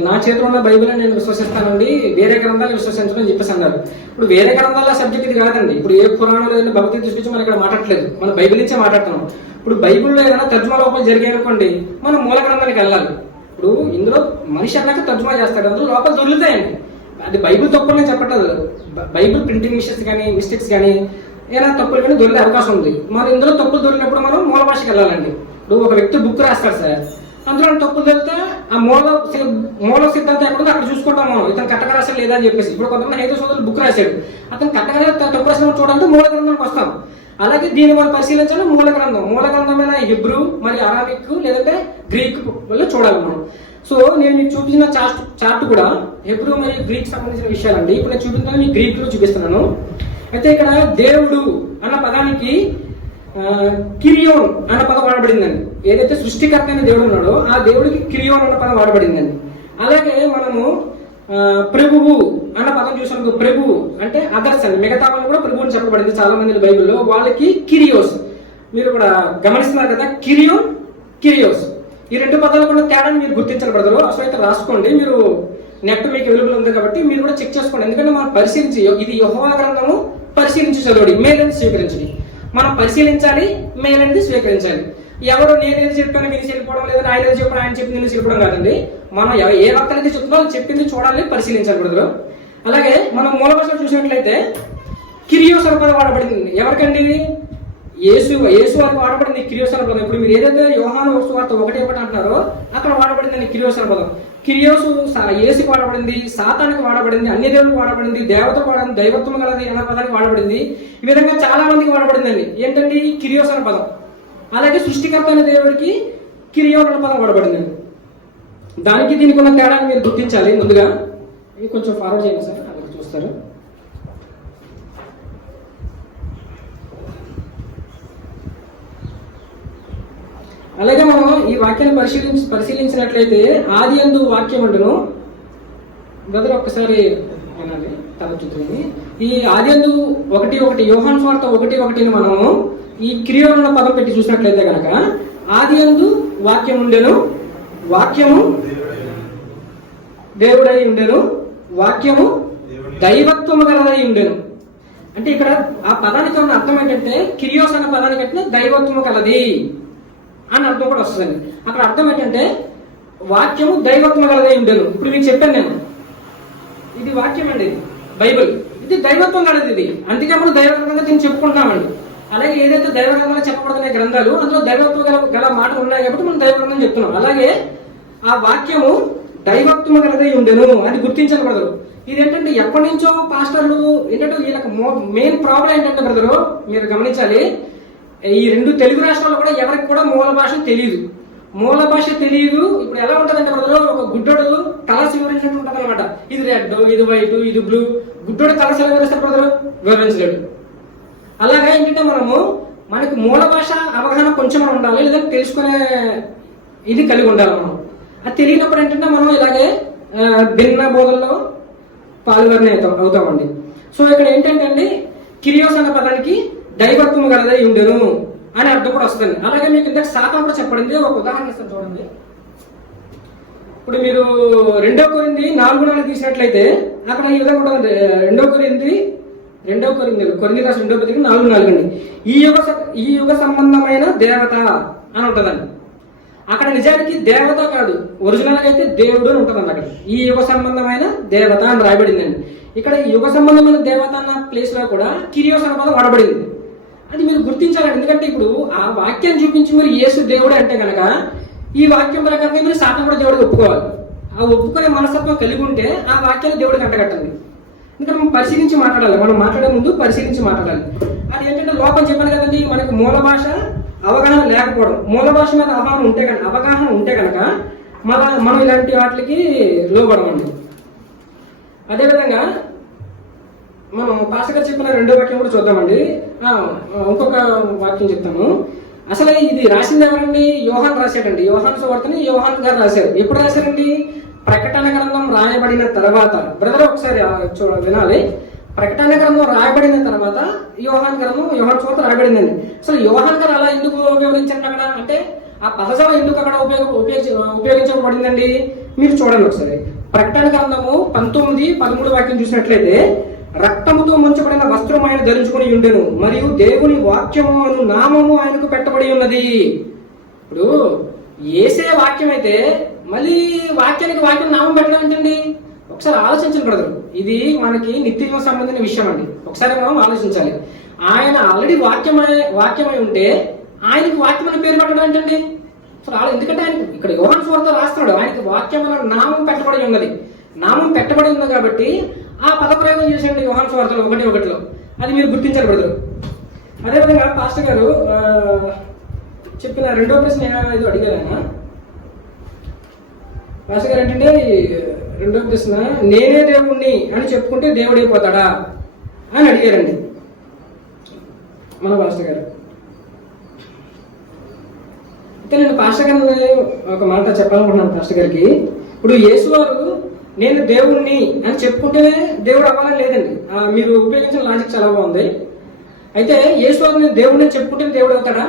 నా చేతిలో ఉన్న బైబిల్ నేను విశ్వసిస్తానండి, వేరే గ్రంథాలు విశ్వసించడం చెప్పేసి అన్నారు. ఇప్పుడు వేరే గ్రంథాల సబ్జెక్ట్ ఇది కాదండి. ఇప్పుడు ఏ పురాణం లేదంటే భగవద్గీత తీసుకొచ్చి మనం ఇక్కడ మాట్లాడలేదు, మన బైబిల్ నుంచే మాట్లాడుతున్నాం. ఇప్పుడు బైబిల్లో ఏదైనా తర్జుమా లోపాలు జరిగాయనుకోండి, మనం మూల గ్రంథానికి వెళ్ళాలి. ఇప్పుడు ఇందులో మనిషి అన్నాక తర్జుమా చేస్తాడు, అందులో లోపాలు దొరుకుతాయండి. అది బైబిల్ తప్పులు నేను చెప్పట్లేదు, బైబిల్ ప్రింటింగ్ మిస్టేక్స్ కానీ ఏదైనా తప్పులు కానీ దొరికే అవకాశం ఉంది. మనం ఇందులో తప్పులు దొరికినప్పుడు మనం మూల భాషకి వెళ్ళాలండి. ఇప్పుడు ఒక వ్యక్తి బుక్ రాస్తాడు సార్, అందులో తప్పులు తెలితే ఆ మూల సిద్ధాంతం ఎక్కడ అక్కడ చూసుకుంటాం మనం, ఇతను కట్టగా రాశాడు లేదా అని చెప్పేసి. ఇప్పుడు కొంతమంది హైదరాబాద్ సోదరులు బుక్ రాశాడు, అతను కట్టగా తప్పు రాసిన చూడాలంటే మూల గ్రంథానికి వస్తాం. అలాగే దీన్ని మనం పరిశీలించాలి, మూల గ్రంథమైన హిబ్రూ మరి అరామిక్ లేదంటే గ్రీక్ వల్ల చూడాలి మనం. సో నేను మీకు చూపించిన చార్ట్ కూడా హెబ్రూ మరియు గ్రీక్ సంబంధించిన విషయాలండి. ఇప్పుడు నేను చూపిస్తాను, మీకు గ్రీక్ లో చూపిస్తున్నాను. అయితే ఇక్కడ దేవుడు అన్న పదానికి కిరియోన్ అన్న పదం వాడబడిందండి. ఏదైతే సృష్టికర్త అయిన దేవుడు ఉన్నాడో ఆ దేవుడికి కిరియోన్ అన్న పదం వాడబడిందండి. అలాగే మనము ప్రభువు అన్న పదం చూసాము. ప్రభువు అంటే అదర్స్ అండి, మిగతా వాళ్ళు కూడా ప్రభువు అని చెప్పబడింది చాలా మంది బైబిల్లో. వాళ్ళకి కిరియోస్, మీరు కూడా గమనిస్తున్నారు కదా, కిరియోస్. ఈ రెండు పదాలు కూడా తేడాన్ని మీరు గుర్తించాలి బ్రదరు. అసలు అయితే రాసుకోండి, మీరు నెట్ మీకు అవైలబుల్ ఉంది కాబట్టి మీరు కూడా చెక్ చేసుకోండి. ఎందుకంటే మనం పరిశీలించి, ఇది యెహోవా గ్రంథము పరిశీలించి చదవడి, మేలని స్వీకరించండి. మనం పరిశీలించాలి, మేలనేది స్వీకరించాలి. ఎవరు నేనేది చెప్పాను మీరు చెల్లిపోవడం, లేదా ఆయన ఏది చెప్పాను ఆయన చెప్పి నేను చెల్లిపోవడం కాదండి. మనం ఏ వక్త అయితే చెప్తుందో చెప్పింది చూడాలి, పరిశీలించాలి బ్రదరు. అలాగే మనం మూల భాషలో చూసినట్లయితే కిరియోస్ అనే పదం వాడబడింది. ఎవరికండి? యేసు వారికి వాడబడింది కిరియోస్ అనే పదం. ఇప్పుడు మీరు ఏదైతే యోహాను సువార్త 1:1 అంటున్నారో అక్కడ వాడబడింది కిరియోస్ అనే పదం. కిరియోసు యేసుకి వాడబడింది, సాతానికి వాడబడింది, అన్ని దేవులకు వాడబడింది, దేవతకు వాడబడింది, దైవత్వం గలది అనే పదానికి వాడబడింది. ఈ విధంగా చాలా మందికి వాడబడిందండి. ఏంటండి? కిరియోస్ అనే పదం. అలాగే సృష్టికర్త అనే దేవుడికి కిరియోన్ అనే పదం వాడబడిందండి. దానికి దీనికి ఉన్న తేడాన్ని మీరు గుర్తించాలి. ముందుగా ఇది కొంచెం ఫార్వర్డ్ చేయండి సార్, అక్కడ చూస్తారు. అలాగే మనం ఈ వాక్యాన్ని పరిశీలించినట్లయితే ఆది యందు వాక్యం ఉండను. బ్రదర్ ఒక్కసారి వినాలి, తలచుతుంది. ఈ ఆది యందు 1:1 యోహాను సువార్త 1:1 మనము ఈ కిరియోన్ అన్న పదం పెట్టి చూసినట్లయితే కనుక ఆది యందు వాక్యం ఉండెను, వాక్యము దేవుడై ఉండెను, వాక్యము దైవత్వము గలదై ఉండెను. అంటే ఇక్కడ ఆ పదానికి ఉన్న అర్థం ఏంటంటే కిరియోస్ అన్న పదానికి అంటే దైవత్వము కలది అని అర్థం కూడా వస్తుందండి. అక్కడ అర్థం ఏంటంటే వాక్యము దైవత్వం గలదై ఉండేను. ఇప్పుడు మీకు చెప్పాను నేను, ఇది వాక్యం అండి, బైబిల్ ఇది దైవత్వం గలది. ఇది అందుకే మనం దైవగ్రంథంగా దీన్ని చెప్పుకుంటున్నామండి. అలాగే ఏదైతే దైవగ్రంథంగా చెప్పబడుతున్న గ్రంథాలు అందులో దైవత్వం గల మాటలు ఉన్నాయి కాబట్టి మనం దైవగ్రంథం చెప్తున్నాం. అలాగే ఆ వాక్యము దైవత్వం గలదై ఉండెను అది గుర్తించాలి బ్రదరు. ఇది ఏంటంటే ఎప్పటి నుంచో పాస్టర్లు ఏంటంటే వీళ్ళకి మెయిన్ ప్రాబ్లం ఏంటంటే బ్రదరు మీరు గమనించాలి, ఈ రెండు తెలుగు రాష్ట్రాల్లో కూడా ఎవరికి కూడా మూల భాష తెలియదు. ఇప్పుడు ఎలా ఉంటదంటే బ్రదరు, ఒక గుడ్డోడు కలర్స్ వివరించినట్టు ఉంటుంది అనమాట. ఇది రెడ్, ఇది వైట్, ఇది బ్లూ. గుడ్డోడు కలర్స్ ఎలా వివరిస్తారు బ్రదరు? వివరించలేడు. అలాగా ఏంటంటే మనకి మూల భాష అవగాహన కొంచెం ఉండాలి, లేదా తెలుసుకునే ఇది కలిగి ఉండాలి. మనం అది తెలియనప్పుడు ఏంటంటే మనం ఇలాగే భిన్న బోధల్లో పాల్గొనే అవుతామండి. సో ఇక్కడ ఏంటంటే అండి కిరియోస్ అన్న పదానికి దైవత్వం గలదై ఉండెను అని అర్థం కూడా వస్తుంది. అలాగే మీకు ఇందాక శాతం కూడా చెప్పబడింది. ఒక ఉదాహరణ ఇస్తాను చూడండి. ఇప్పుడు మీరు 2 కొరింథీ 4:4 తీసినట్లయితే అక్కడ ఈ విధంగా ఉంటుంది. 2 కొరింథీ 4:4 అండి. ఈ యుగ సంబంధమైన దేవత అని ఉంటుందండి. అక్కడ నిజానికి దేవత కాదు, ఒరిజినల్ గా అయితే దేవుడు అని ఉంటుందండి. అక్కడ ఈ యుగ సంబంధమైన దేవత అని రాయబడిందండి. ఇక్కడ ఈ యుగ సంబంధమైన దేవత అన్న ప్లేస్ లో కూడా కిరియోస్ అన్న పదం వాడబడింది. అది మీరు గుర్తించాలండి. ఎందుకంటే ఇప్పుడు ఆ వాక్యాన్ని చూపించి మీరు యేసు దేవుడు అంటే కనుక ఈ వాక్యం ప్రకారంగా మీరు సాతాను కూడా దేవుడికి ఒప్పుకోవాలి. ఆ ఒప్పుకునే మనస్తత్వం కలిగి ఉంటే ఆ వాక్యాన్ని దేవుడికి అంటగట్టండి. ఇంకా మనం పరిశీలించి మాట్లాడాలి. మనం మాట్లాడే ముందు పరిశీలించి మాట్లాడాలి. అది ఏంటంటే లోపం చెప్పాను కదండి, మనకి మూల భాష అవగాహన లేకపోవడం. మూల భాష మీద అవగాహన ఉంటే కనుక మనం ఇలాంటి వాటికి లోపడమండి. అదేవిధంగా మనం పాస్టర్ గారు చెప్పిన 2వ వాక్యం కూడా చూద్దామండి. ఇంకొక వాక్యం చెప్తాను. అసలు ఇది రాసింది ఎవరండి? యోహాన్ రాశాడండి. యోహాను సువార్తని యోహాన్ గారు రాశారు. ఎప్పుడు రాశారండి? ప్రకటన గ్రంథం రాయబడిన తర్వాత. బ్రదర్ ఒకసారి వినాలి. ప్రకటన గ్రంథం రాయబడిన తర్వాత యోహాన్ సువార్త రాయబడిందండి. అసలు యోహాన్ గారు అలా ఎందుకు వివరించండి అక్కడ అంటే ఆ పదజాలం ఎందుకు అక్కడ ఉపయోగించబడిందండి? మీరు చూడండి ఒకసారి. ప్రకటన గ్రంథము 19:13 వాక్యం చూసినట్లయితే రక్తముతో ముంచబడిన వస్త్రం ఆయన ధరించుకుని ఉండెను, మరియు దేవుని వాక్యము అను నామము ఆయనకు పెట్టబడి ఉన్నది. ఇప్పుడు ఏసే వాక్యం అయితే మళ్ళీ వాక్యానికి వాక్యం నామం పెట్టడం ఏంటండి? ఒకసారి ఆలోచించండి బ్రదర్. ఇది మనకి నిత్యం సంబంధించిన విషయం అండి. ఒకసారి మనం ఆలోచించాలి. ఆయన ఆల్రెడీ వాక్యమై ఉంటే ఆయనకి వాక్యం అనే పేరు పెట్టడం ఏంటండి? అసలు ఎందుకంటే ఆయన ఇక్కడ యోహాను సువార్త రాస్తున్నాడు, ఆయనకి వాక్యం అన్న నామం పెట్టబడి ఉన్నది. నామం పెట్టబడి ఉంది కాబట్టి ఆ పదప్రయోగం చేసేయండి యోహాను సువార్తలో 1:1. అది మీరు గుర్తించాలి బ్రదర్. అదేవిధంగా పాస్టర్ గారు చెప్పిన రెండో ప్రశ్న ఏదో అడిగారు ఆయన. పాస్టర్ గారు ఏంటంటే రెండో ప్రశ్న, నేనే దేవుణ్ణి అని చెప్పుకుంటే దేవుడు అయిపోతాడా అని అడిగారండి మన పాస్టర్ గారు. అయితే నేను పాస్టర్ గారిని ఒక మాట చెప్పాలనుకుంటున్నాను పాస్టర్ గారికి. ఇప్పుడు యేసు వారు నేను దేవుణ్ణి అని చెప్పుకుంటేనే దేవుడు అవ్వాలని లేదండి. మీరు ఉపయోగించిన లాజిక్ చాలా బాగుంది. అయితే యేసు వారు నేను దేవుడిని చెప్పుకుంటే దేవుడు అవుతాడా?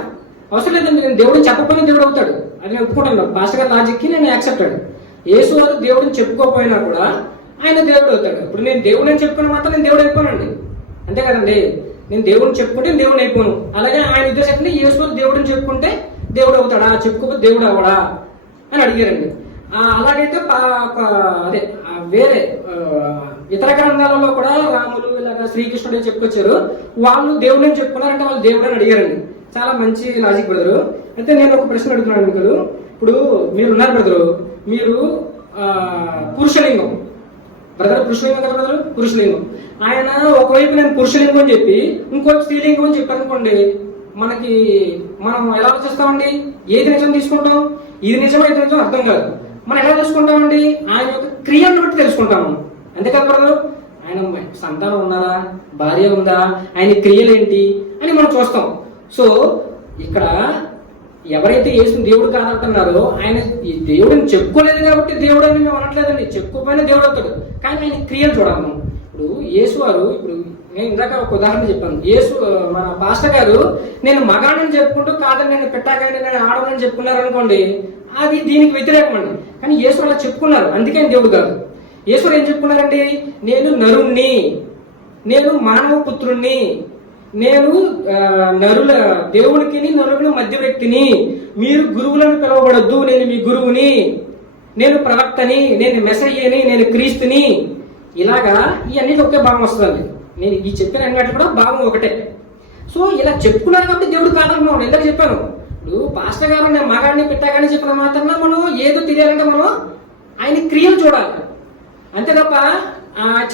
అవసరం లేదండి. నేను దేవుడిని చెప్పకపోయినా దేవుడు అవుతాడు, అది నేను ఒప్పుకుంటాను. పాస్టర్ గారి లాజిక్కి నేను యాక్సెప్టెడ్. యేసు వారు దేవుడిని చెప్పుకోకపోయినా కూడా ఆయన దేవుడు అవుతాడు. ఇప్పుడు నేను దేవుడిని అని చెప్పుకున్న మాత్రం నేను దేవుడు అయిపోనండి, అంతే కదండి. నేను దేవుడిని చెప్పుకుంటే దేవుడిని అయిపోను. అలాగే ఆయన ఉద్దేశం యేసు వారు దేవుడిని చెప్పుకుంటే దేవుడు అవుతాడా, చెప్పుకోకపోతే దేవుడు అవ్వడా అని అడిగారండి. అలాగైతే అదే వేరే ఇతర గ్రంథాలలో కూడా రాములు ఇలాగ శ్రీకృష్ణుడు చెప్పుకొచ్చారు, వాళ్ళు దేవుడిని చెప్పుకున్నారంటే వాళ్ళు దేవుడు అని అడిగారండి. చాలా మంచి లాజిక్ బ్రదరు. అయితే నేను ఒక ప్రశ్న అడుగుతున్నాను మీకు. ఇప్పుడు మీరు ఉన్నారు బ్రదరు, మీరు పురుషలింగం బ్రదర్, పురుషలింగం కదా బ్రదరు, పురుషలింగం. ఆయన ఒకవైపు నేను పురుషలింగం అని చెప్పి ఇంకోటి స్త్రీలింగం అని చెప్పి అనుకోండి, మనం ఎలా ఆలోచిస్తామండి? ఏది నిజం తీసుకుంటాం? ఇది నిజమో ఇది నిజం అర్థం కాదు. మనం ఎలా తెలుసుకుంటామండి? ఆయన యొక్క క్రియను బట్టి తెలుసుకుంటాము, అంతే కదా బ్రదర్. ఆయన సంతానం ఉందా, భార్య ఉందా, ఆయన క్రియలు ఏంటి అని మనం చూస్తాం. సో ఇక్కడ ఎవరైతే యేసు దేవుడు కాదంటున్నారో ఆయన ఈ దేవుడిని చెప్పుకోలేదు కాబట్టి దేవుడు అని మేము అనట్లేదండి. చెప్పుకోకపోయినా దేవుడు అవుతాడు, కానీ ఆయన క్రియలు చూడాలి మనం. ఇప్పుడు యేసు వారు, ఇప్పుడు నేను ఇందాక ఒక ఉదాహరణ చెప్పాను. యేసు మన పాస్టర్ గారు నేను మగాడని చెప్పుకుంటూ కాదని నేను పెట్టాకని నేను ఆడమని చెప్పుకున్నారు అనుకోండి, అది దీనికి వ్యతిరేకం అండి. కానీ యేసు అలా చెప్పుకున్నారు, అందుకే దేవుడు కాదు. యేసు ఏం చెప్పుకున్నారండి? నేను నరుణ్ణి, నేను మానవ పుత్రుణ్ణి, నేను దేవుడికి నరుని మధ్య వ్యక్తిని, మీరు గురువులను పిలవబడద్దు, నేను మీ గురువుని, నేను ప్రవక్తని, నేను మెసయ్యని, నేను క్రీస్తుని. ఇలాగా ఇవన్నీ ఒకే భావం వస్తుంది. నేను ఈ చెప్పిన అన్నిటి కూడా భావం ఒకటే. సో ఇలా చెప్పుకున్నారు కాబట్టి దేవుడు కాదనుకున్నాను. ఎందుకు చెప్పాను? ఇప్పుడు పాస్టర్ గారు నేను మగాడిని పెట్టాగాని చెప్పిన మాత్రం మనం ఏదో తెలియాలంటే మనం ఆయన క్రియలు చూడాలి, అంతే తప్ప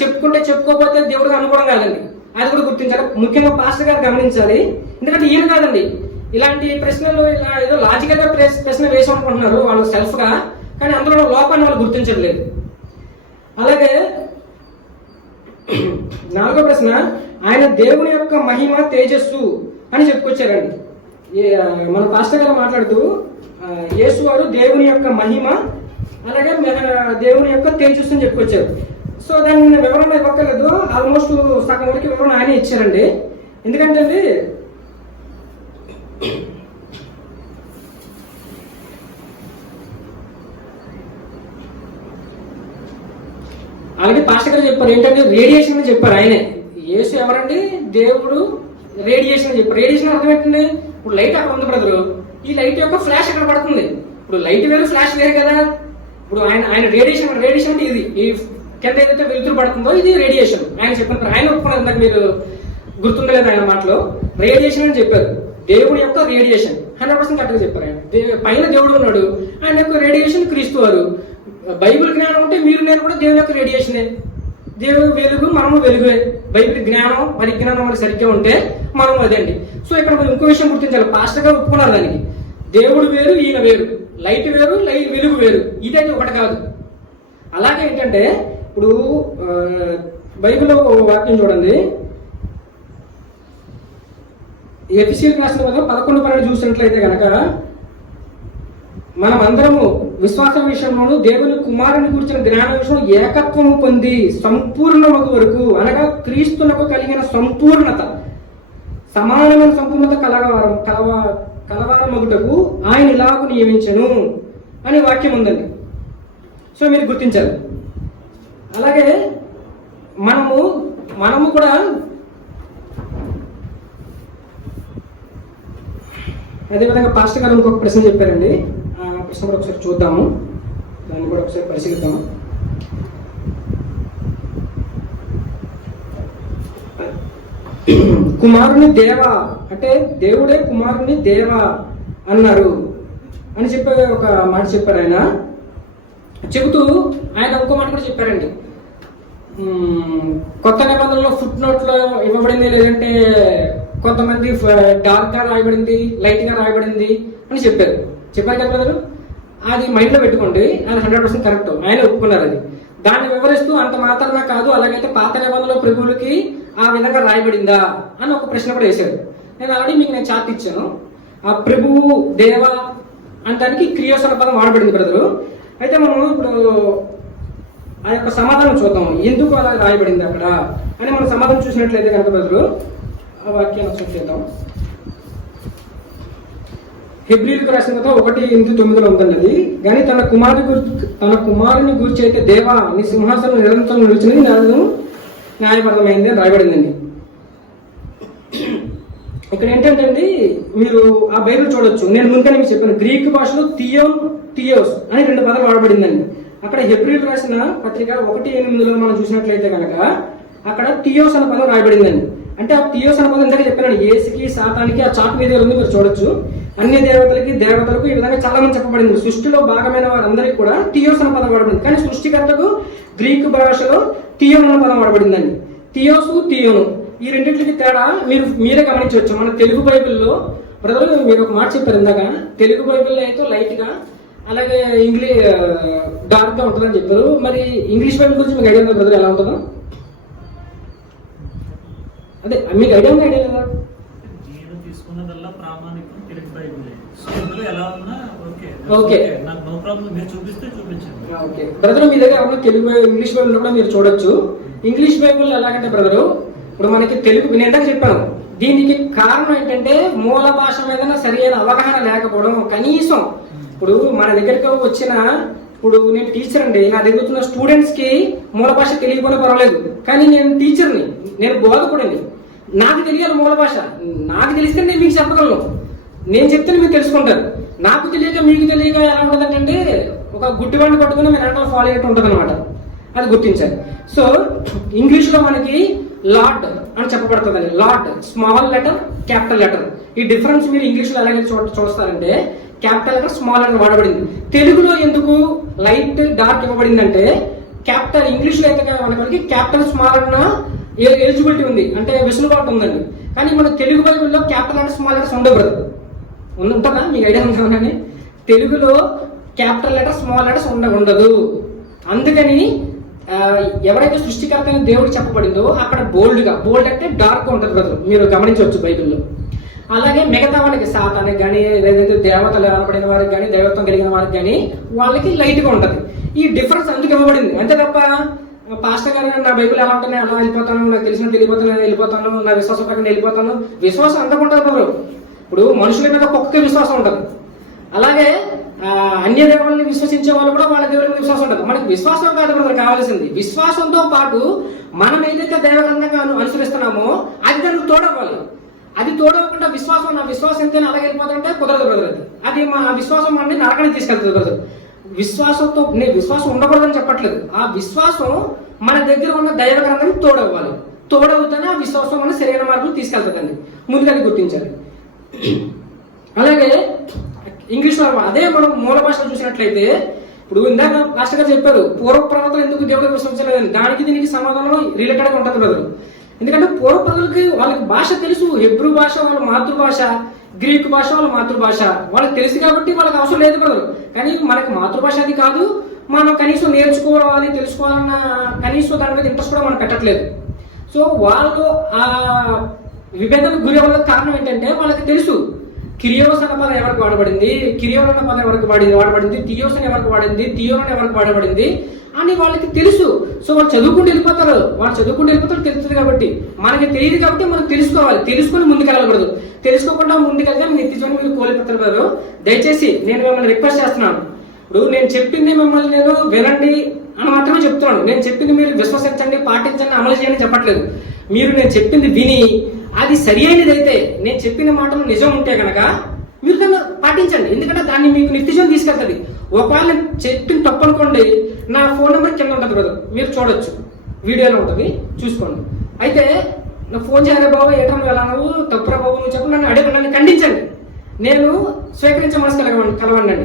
చెప్పుకుంటే చెప్పుకోకపోతే దేవుడు అనుకోవడం కాదండి. అది కూడా గుర్తించాలి. ముఖ్యంగా పాస్టర్ గారు గమనించాలి. ఎందుకంటే ఈయన కాదండి ఇలాంటి ప్రశ్నలు ఇలా ఏదో లాజికల్ గా ప్రశ్న వేసామనుకుంటున్నారు వాళ్ళు సెల్ఫ్ గా, కానీ అందులో లోపాన్ని వాళ్ళు గుర్తించట్లేదు. అలాగే 4వ ప్రశ్న, ఆయన దేవుని యొక్క మహిమ తేజస్సు అని చెప్పుకొచ్చారండి. మన పాస్టర్ గారు మాట్లాడుతూ యేసు వారు దేవుని యొక్క మహిమ అలాగే దేవుని యొక్క తేజస్సు అని చెప్పుకొచ్చారు. సో దాన్ని వివరణ ఇవ్వక్కర్లేదు, ఆల్మోస్ట్ సగం వరకు వివరణ ఆయన ఇచ్చారండి. ఎందుకంటే అండి అలాగే పాస్టర్ గారు చెప్పారు ఏంటంటే రేడియేషన్ అని చెప్పారు ఆయనే. యేసు ఎవరండి? దేవుడు రేడియేషన్ అని చెప్పారు. రేడియేషన్ అర్థం ఏంటండి? ఇప్పుడు లైట్ అక్కడ ఉంది బ్రదరు, ఈ లైట్ యొక్క ఫ్లాష్ అక్కడ పడుతుంది. ఇప్పుడు లైట్ వేరు ఫ్లాష్ వేరు కదా. ఇప్పుడు ఆయన రేడియేషన్ అంటే ఇది ఈ కింద ఏదైతే వెలుతురు పడుతుందో ఇది రేడియేషన్. ఆయన చెప్పిన ఆయన ఒప్పుకున్నారు, ఇందాక మీరు గుర్తుండే కదా ఆయన మాటలో రేడియేషన్ అని చెప్పారు. దేవుడి యొక్క రేడియేషన్ 100% కరెక్ట్గా చెప్పారు. ఆయన పైన దేవుడు ఉన్నాడు, ఆయన యొక్క రేడియేషన్ క్రీస్తు వారు. బైబిల్ జ్ఞానం ఉంటే మీరు నేను కూడా దేవుని యొక్క రేడియేషనే. దేవుడు వెలుగు, మనము వెలుగే. బైబిల్ జ్ఞానం పరిజ్ఞానం మనకి సరిగ్గా ఉంటే మనం అదండి. సో ఇక్కడ మీరు ఇంకో విషయం గుర్తించాలి, పాస్టర్ గారు ఒప్పుకున్నారు దానికి. దేవుడు వేరు, ఈయన వేరు, లైట్ వేరు, వెలుగు వేరు, ఇదైతే ఒకటి కాదు. అలాగే ఏంటంటే ఇప్పుడు బైబిల్లో వాక్యం చూడండి, ఎఫెసీయులకు రాసిన 11:12 చూసినట్లయితే కనుక మనం అందరము విశ్వాస విషయంలోను దేవుని కుమారుని గురించిన జ్ఞాన విషయంలో ఏకత్వము పొంది సంపూర్ణమగు వరకు, అనగా క్రీస్తునకు కలిగిన సంపూర్ణత, సమానమైన సంపూర్ణత కలవారమగుటకు ఆయన ఇలాగు నియమించను అని వాక్యం ఉందండి. సో మీరు గుర్తించాలి. అలాగే మనము కూడా అదేవిధంగా పాస్టర్ గారు ఇంకొక ప్రశ్న చెప్పారండి. ఆ ప్రశ్న కూడా ఒకసారి చూద్దాము, దాన్ని కూడా ఒకసారి పరిశీలిద్దాము. కుమారుని దేవా అంటే దేవుడే కుమారుని దేవా అన్నారు. అని చెప్పే ఒక మాట చెప్పారు ఆయన. చెబుతూ ఆయన ఇంకో మాట కూడా చెప్పారండి. కొత్త నిబంధనలో ఫుట్ నోట్లో ఇవ్వబడింది, లేదంటే కొంతమంది డార్క్ గా రాయబడింది, లైట్ గా రాయబడింది అని చెప్పారు కదా బ్రదరు. అది మైండ్ లో పెట్టుకోండి, అది 100% కరెక్ట్, ఆయన ఒప్పుకున్నారు. అది దాన్ని వివరిస్తూ అంత మాత్రమే కాదు, అలాగైతే పాత నిబంధనలో ప్రభువులకి ఆ విధంగా రాయబడిందా అని ఒక ప్రశ్న కూడా వేశారు. నేను ఆల్రెడీ మీకు నేను చార్ట్ ఇచ్చాను. ఆ ప్రభువు దేవ అనడానికి క్రియాసన పదం వాడబడింది బ్రదరు. అయితే మనం ఇప్పుడు ఆ యొక్క సమాధానం చూద్దాం, ఎందుకు అలా రాయబడింది అక్కడ అని మనం సమాధానం చూసినట్లయితే కనుక బ్రదరు ఆ వాక్యాన్ని చూద్దాం. హెబ్రీలకు రాసిన 1:8-9 ఉందండి అది. కానీ తన కుమారుని గురించి అయితే దేవా నీ సింహాసనం నిరంతరం నిలిచినది నాకు న్యాయపరమైంది అని రాయబడిందండి. ఇక్కడ ఏంటంటే మీరు ఆ బైబిల్ చూడొచ్చు. నేను ముందుగానే మీకు చెప్పాను, గ్రీక్ భాషలో థియోస్ అని 2 పదాలు వాడబడిందండి. అక్కడ హెబ్రీలు రాసిన పత్రిక 1:8 మనం చూసినట్లయితే కనుక అక్కడ థియోస్ అనే పదం రాయబడిందండి. అంటే ఆ థియోస్ అనే పదం ఇందాక చెప్పాను, ఏసుకి సాతానికి ఆ చాట్ మీద ఉంది, మీరు చూడొచ్చు. అన్య దేవతలకు ఈ విధంగా చాలా మంది చెప్పబడింది. సృష్టిలో భాగమైన వారందరికీ కూడా థియోస్ అనే పదం వాడబడింది. కానీ సృష్టికర్తకు గ్రీకు భాషలో థియోన్ అనే పదం వాడబడిందండి. థియోసు థియోను ఈ రెండింటికి తేడా మీరే గమనించవచ్చు. మన తెలుగు బైబిల్లో బ్రదర్ మీరు ఒక మాట చెప్పారు ఇందాక, తెలుగు బైబిల్లో అయితే లైట్ గా, అలాగే డార్క్ గా ఉంటుందని చెప్పారు. మరి ఇంగ్లీష్ బైబిల్ గురించి మీకు ఐడియా ఉందా బ్రదర్, ఎలా ఉంటుందో? అదే మీకు ఐడియా ఉందా? ఐడియా లేదా? నేను తీసుకున్నదల్లా ప్రామాణికం తెలుగు బైబిల్. ఇందులో ఎలా ఉన్నా ఓకే, నాకు నో ప్రాబ్లం. మీరు చూపిస్తే చూపించండి. ఓకే బ్రదర్, మీ దగ్గర తెలుగు ఇంగ్లీష్ బైబిల్ కూడా మీరు చూడొచ్చు. ఇంగ్లీష్ బైబిల్ ఎలాగంటే బ్రదరు, ఇప్పుడు మనకి తెలుగు నేను ఇందాక చెప్పాను, దీనికి కారణం ఏంటంటే మూల భాష మీద సరైన అవగాహన లేకపోవడం. కనీసం ఇప్పుడు మన దగ్గరకు వచ్చిన, ఇప్పుడు నేను టీచర్ అండి, నా దగ్గర వచ్చిన స్టూడెంట్స్ కి మూల భాష తెలియకపోయినా పర్వాలేదు, కానీ నేను టీచర్ని, నేను బోధకుడిని, నాకు తెలియాలి మూల భాష. నాకు తెలిస్తే నేను మీకు చెప్పగలను, నేను చెప్తే మీరు తెలుసుకుంటారు. నాకు తెలియక మీకు తెలియక ఎలా ఉంటుందంటే ఒక గుడ్డివాడిని పట్టుకుని మీరు వెనకాల ఫాలో అయ్యేట్టు ఉంటుంది అనమాట. అది గుర్తించాలి. సో ఇంగ్లీష్ లో మనకి లార్డ్ అని చెప్పబడుతుందండి. Lord small letter, capital letter. ఈ డిఫరెన్స్ మీరు ఇంగ్లీష్ లో ఎలాగైతే చూస్తారంటే క్యాపిటల్ లెటర్, స్మాల్ లెటర్ వాడబడింది. తెలుగులో ఎందుకు లైట్ డార్క్ ఇవ్వబడిందంటే క్యాపిటల్, ఇంగ్లీష్ లో అయితే మనకి క్యాపిటల్ స్మాల్ అన్న ఎలిజిబిలిటీ ఉంది, అంటే వెసులుబాటు ఉందండి. కానీ మన తెలుగు బైబిల్లో క్యాపిటల్ లెటర్, స్మాల్ లెటర్స్ ఉండవు. ఉంటుందా? మీకు ఐడియా ఉందా? తెలుగులో క్యాపిటల్ లెటర్, స్మాల్ లెటర్స్ ఉండదు. అందుకని ఎవరైతే సృష్టికర్త అని దేవుడు చెప్పబడిందో అక్కడ బోల్డ్ అంటే డార్క్ ఉంటుంది బ్రదర్, మీరు గమనించవచ్చు బైబిల్లో. అలాగే మిగతా వాళ్ళకి సాతానికి కానీ, లేదంటే దేవతలు అనబడిన వారికి కానీ, దైవత్వం కలిగిన వారికి కానీ వాళ్ళకి లైట్ గా ఉంటుంది. ఈ డిఫరెన్స్ అందుకు ఇవ్వబడింది. అంతే తప్ప పాస్టర్ గారు నా బైబిల్ ఎలా ఉంటుంది అలా వెళ్ళిపోతాను, నాకు తెలిసిన వెళ్ళిపోతాను, నా విశ్వాసం ప్రకారం వెళ్ళిపోతాను. విశ్వాసం అంతకుంటుంది బ్రదర్. ఇప్పుడు మనుషుల మీద ఒక్కొక్క విశ్వాసం ఉంటుంది. అలాగే అన్య దేవుళ్ళని విశ్వసించే వాళ్ళు కూడా వాళ్ళ దేవుడి మీద విశ్వాసం ఉంటుంది. మనకి విశ్వాసం కాదు బ్రదర్ కావాల్సింది, విశ్వాసంతో పాటు మనం ఏదైతే దైవగ్రంథంగా అనుసరిస్తున్నామో అది దానికి తోడవ్వాలి. అది తోడవకుండా నా విశ్వాసం ఎంతైనా అలాగే వెళ్ళిపోతుంటే కుదరదు బ్రదర్. అది మా విశ్వాసం అన్ని నరకానికి తీసుకెళ్తుంది బ్రదర్. విశ్వాసంతో నేను విశ్వాసం ఉండకూడదని చెప్పట్లేదు, ఆ విశ్వాసం మన దగ్గర ఉన్న దైవ గ్రంథానికి తోడవ్వాలి. తోడవుతూనే ఆ విశ్వాసం మన సరైన మార్గం తీసుకెళ్తుందండి. ముందుగా గుర్తించాలి. అలాగే ఇంగ్లీష్ లో అదే మనం మూల భాషలో చూసినట్లయితే, ఇప్పుడు ఇందాక మాస్టర్ గారు చెప్పారు పూర్వ ప్రవక్తలు ఎందుకు దేవుడికి విశ్వసించలేదని, దానికి దీనికి సమాధానం రిలేటెడ్ గా ఉంటుంది బ్రదర్. ఎందుకంటే పూర్వ ప్రజలకి వాళ్ళకి భాష తెలుసు, హెబ్రూ భాష వాళ్ళ మాతృభాష, గ్రీకు భాష వాళ్ళ మాతృభాష, వాళ్ళకి తెలుసు కాబట్టి వాళ్ళకి అవసరం లేదు బ్రదర్. కానీ మనకి మాతృభాష అది కాదు, మనం కనీసం నేర్చుకోవాలి, తెలుసుకోవాలన్న కనీసం దాని మీద ఇంట్రెస్ట్ కూడా మనం పెట్టట్లేదు. సో వాళ్ళు ఆ విభేదానికి గురి అవ్వడానికి కారణం ఏంటంటే వాళ్ళకి తెలుసు కిరియోస్ అన్న పదం ఎవరికి వాడబడింది, కిరియోన్ అన్న పదం ఎవరికి వాడబడింది, థియోస్ అని ఎవరికి వాడింది, థియోన్ అని ఎవరికి వాడబడింది అని వాళ్ళకి తెలుసు. సో వాళ్ళు చదువుకుంటూ వెళ్ళిపోతారు, తెలుస్తుంది కాబట్టి. మనకి తెలియదు కాబట్టి మనం తెలుసుకోవాలి, తెలుసుకొని ముందుకెళ్ళకూడదు. తెలుసుకోకుండా ముందుకెళ్తే నిత్యజీవనం మీరు కోల్పోతారు బ్రదర్. దయచేసి నేను మిమ్మల్ని రిక్వెస్ట్ చేస్తున్నాను, ఇప్పుడు నేను చెప్పింది మిమ్మల్ని నేను వినండి అని మాత్రమే చెప్తున్నాను. నేను చెప్పింది మీరు విశ్వసించండి, పాటించండి, అమలు చేయండి చెప్పట్లేదు. మీరు నేను చెప్పింది విని అది సరి అయినది అయితే, నేను చెప్పిన మాటలు నిజం ఉంటే కనుక మీరు దాన్ని పాటించండి. ఎందుకంటే దాన్ని మీకు నిత్యజీవం తీసుకెళ్తుంది. ఒకవేళ నేను చెప్పిన తప్పు అనుకోండి, నా ఫోన్ నెంబర్ కింద ఉంటుంది బ్రదర్, మీరు చూడొచ్చు, వీడియోలో ఉంటుంది, చూసుకోండి. అయితే నాకు ఫోన్ చేయరా బాబు, ఏటో నువ్వు ఎలా నువ్వు తప్పురా బాబు నువ్వు చెప్పు, నన్ను ఖండించండి. నేను స్వీకరించే మనసు కలవండి.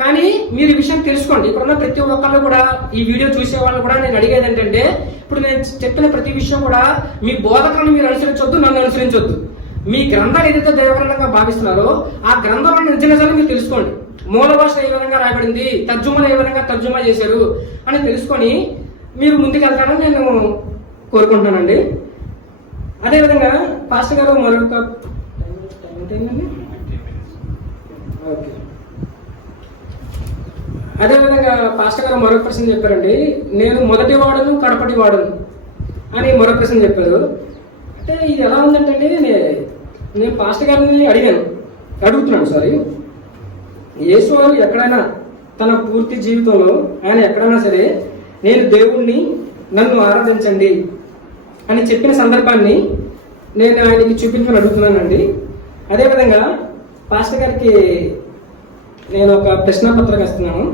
కానీ మీరు ఈ విషయం తెలుసుకోండి. ఇప్పుడున్న ప్రతి ఒక్కళ్ళు కూడా, ఈ వీడియో చూసే వాళ్ళు కూడా నేను అడిగేది ఏంటంటే, ఇప్పుడు నేను చెప్పిన ప్రతి విషయం కూడా మీ బోధకులను మీరు అనుసరించొద్దు, నన్ను అనుసరించొద్దు. మీ గ్రంథాలు ఏదైతే దైవగ్రంథంగా భావిస్తున్నారో ఆ గ్రంథాలను నిజంగా మీరు తెలుసుకోండి. మూల భాష ఏ విధంగా రాయబడింది, తర్జుమాలు ఏ విధంగా తర్జుమా చేశారు అని తెలుసుకొని మీరు ముందుకెళ్తారని నేను కోరుకుంటున్నానండి. అదేవిధంగా పాస్టర్ గారు మరొక ఓకే, అదేవిధంగా పాస్టర్ గారు మరొక ప్రశ్న చెప్పారండి. నేను మొదటి వాడను కడపటి వాడను అని మరొక ప్రశ్న చెప్పారు. అంటే ఇది ఎలా ఉందంటే, నేను పాస్టర్ గారిని అడుగుతున్నాను సారీ, యేసు వారు ఎక్కడైనా తన పూర్తి జీవితంలో ఆయన ఎక్కడైనా సరే నేను దేవుణ్ణి, నన్ను ఆరాధించండి అని చెప్పిన సందర్భాన్ని నేను ఆయనకి చూపించమని అడుగుతున్నానండి. అదేవిధంగా పాస్టర్ గారికి నేను ఒక ప్రశ్నపత్రిక ఇస్తున్నాను.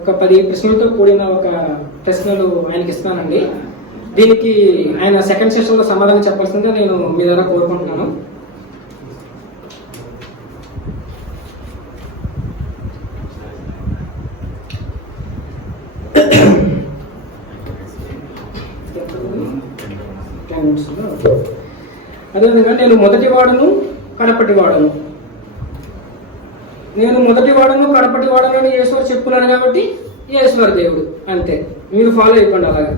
ఒక 10 ప్రశ్నలతో కూడిన ఒక ప్రశ్నలు ఆయనకి ఇస్తున్నానండి. దీనికి ఆయన సెకండ్ సెషన్లో సమాధానం చెప్పాల్సిందిగా నేను మీ ద్వారా కోరుకుంటున్నాను. అదేవిధంగా నేను మొదటి వాడను కడపటి వాడను. నేను మొదటి వాడను కడపటి వాడను అని యేసువారు చెప్పుకున్నాను కాబట్టి యేసువారు దేవుడు, అంతే. మీరు ఫాలో అయిపోండి అలాగా.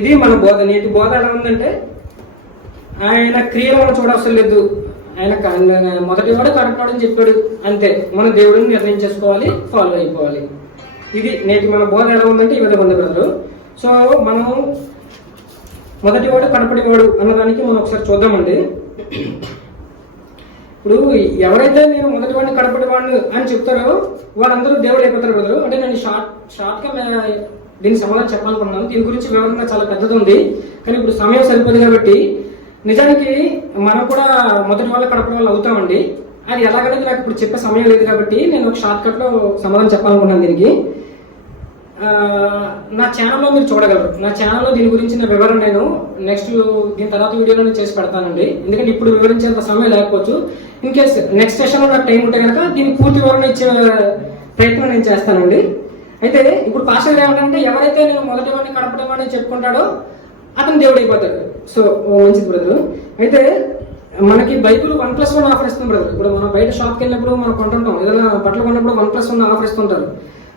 ఇది మన బోధ. నేటి బోధ ఎలా ఉందంటే, ఆయన క్రియలు మనం చూడవసరం లేదు. ఆయన మొదటి వాడు కడపటి వాడు అని చెప్పాడు, అంతే. మన దేవుడిని నిర్ణయం చేసుకోవాలి, ఫాలో అయిపోవాలి. ఇది నేటి మన బోధ ఎలా ఉందంటే ఈ విధంగా ఉంది బ్రదరు. సో మనం మొదటి వాడు కడపటి వాడు అన్నదానికి మనం ఒకసారి చూద్దామండి. ఇప్పుడు ఎవరైతే నేను మొదటి వాడిని కడపటి వాడిని అని చెప్తారో వాళ్ళందరూ దేవుడు అయిపోతారు బ్రదరు. అంటే నేను షార్ట్గా దీనికి సమాధానం చెప్పాలనుకున్నాను. దీని గురించి వివరంగా చాలా పెద్దది ఉంది, కానీ ఇప్పుడు సమయం సరిపోదు కాబట్టి నిజానికి మనం కూడా మొదటి వాళ్ళు కడపటి వాళ్ళు అవుతామండి. అది ఎలాగనేది నాకు ఇప్పుడు చెప్పే సమయం లేదు కాబట్టి నేను ఒక షార్ట్ కట్లో సమాధానం చెప్పాలనుకున్నాను దీనికి. నా ఛానల్లో మీరు చూడగలరు. నా ఛానల్లో దీని గురించి నా వివరణ నేను నెక్స్ట్ దీని తర్వాత వీడియోలో చేసి పెడతానండి. ఎందుకంటే ఇప్పుడు వివరించేంత సమయం లేకపోవచ్చు. ఇన్ కేస్ నెక్స్ట్ సెషన్లో నాకు టైం ఉంటే కనుక దీనికి పూర్తి వివరణ ఇచ్చే ప్రయత్నం నేను చేస్తానండి. అయితే ఇప్పుడు పాస్టర్ ఏమంటే, ఎవరైతే నేను మొదటి వాడిని కడపటి వాడిని చెప్పుకుంటాడో అతను దేవుడు అయిపోతాడు. సో మంచిది బ్రదర్. అయితే మనకి బైబుల్ 1+1 ఆఫర్ ఇస్తుంది బ్రదర్. ఇప్పుడు మనం బయట షాప్కి వెళ్ళినప్పుడు మనం కొంటుంటాం, ఏదైనా బట్టలు కొన్నప్పుడు 1+1 ఆఫర్ ఇస్తుంటారు.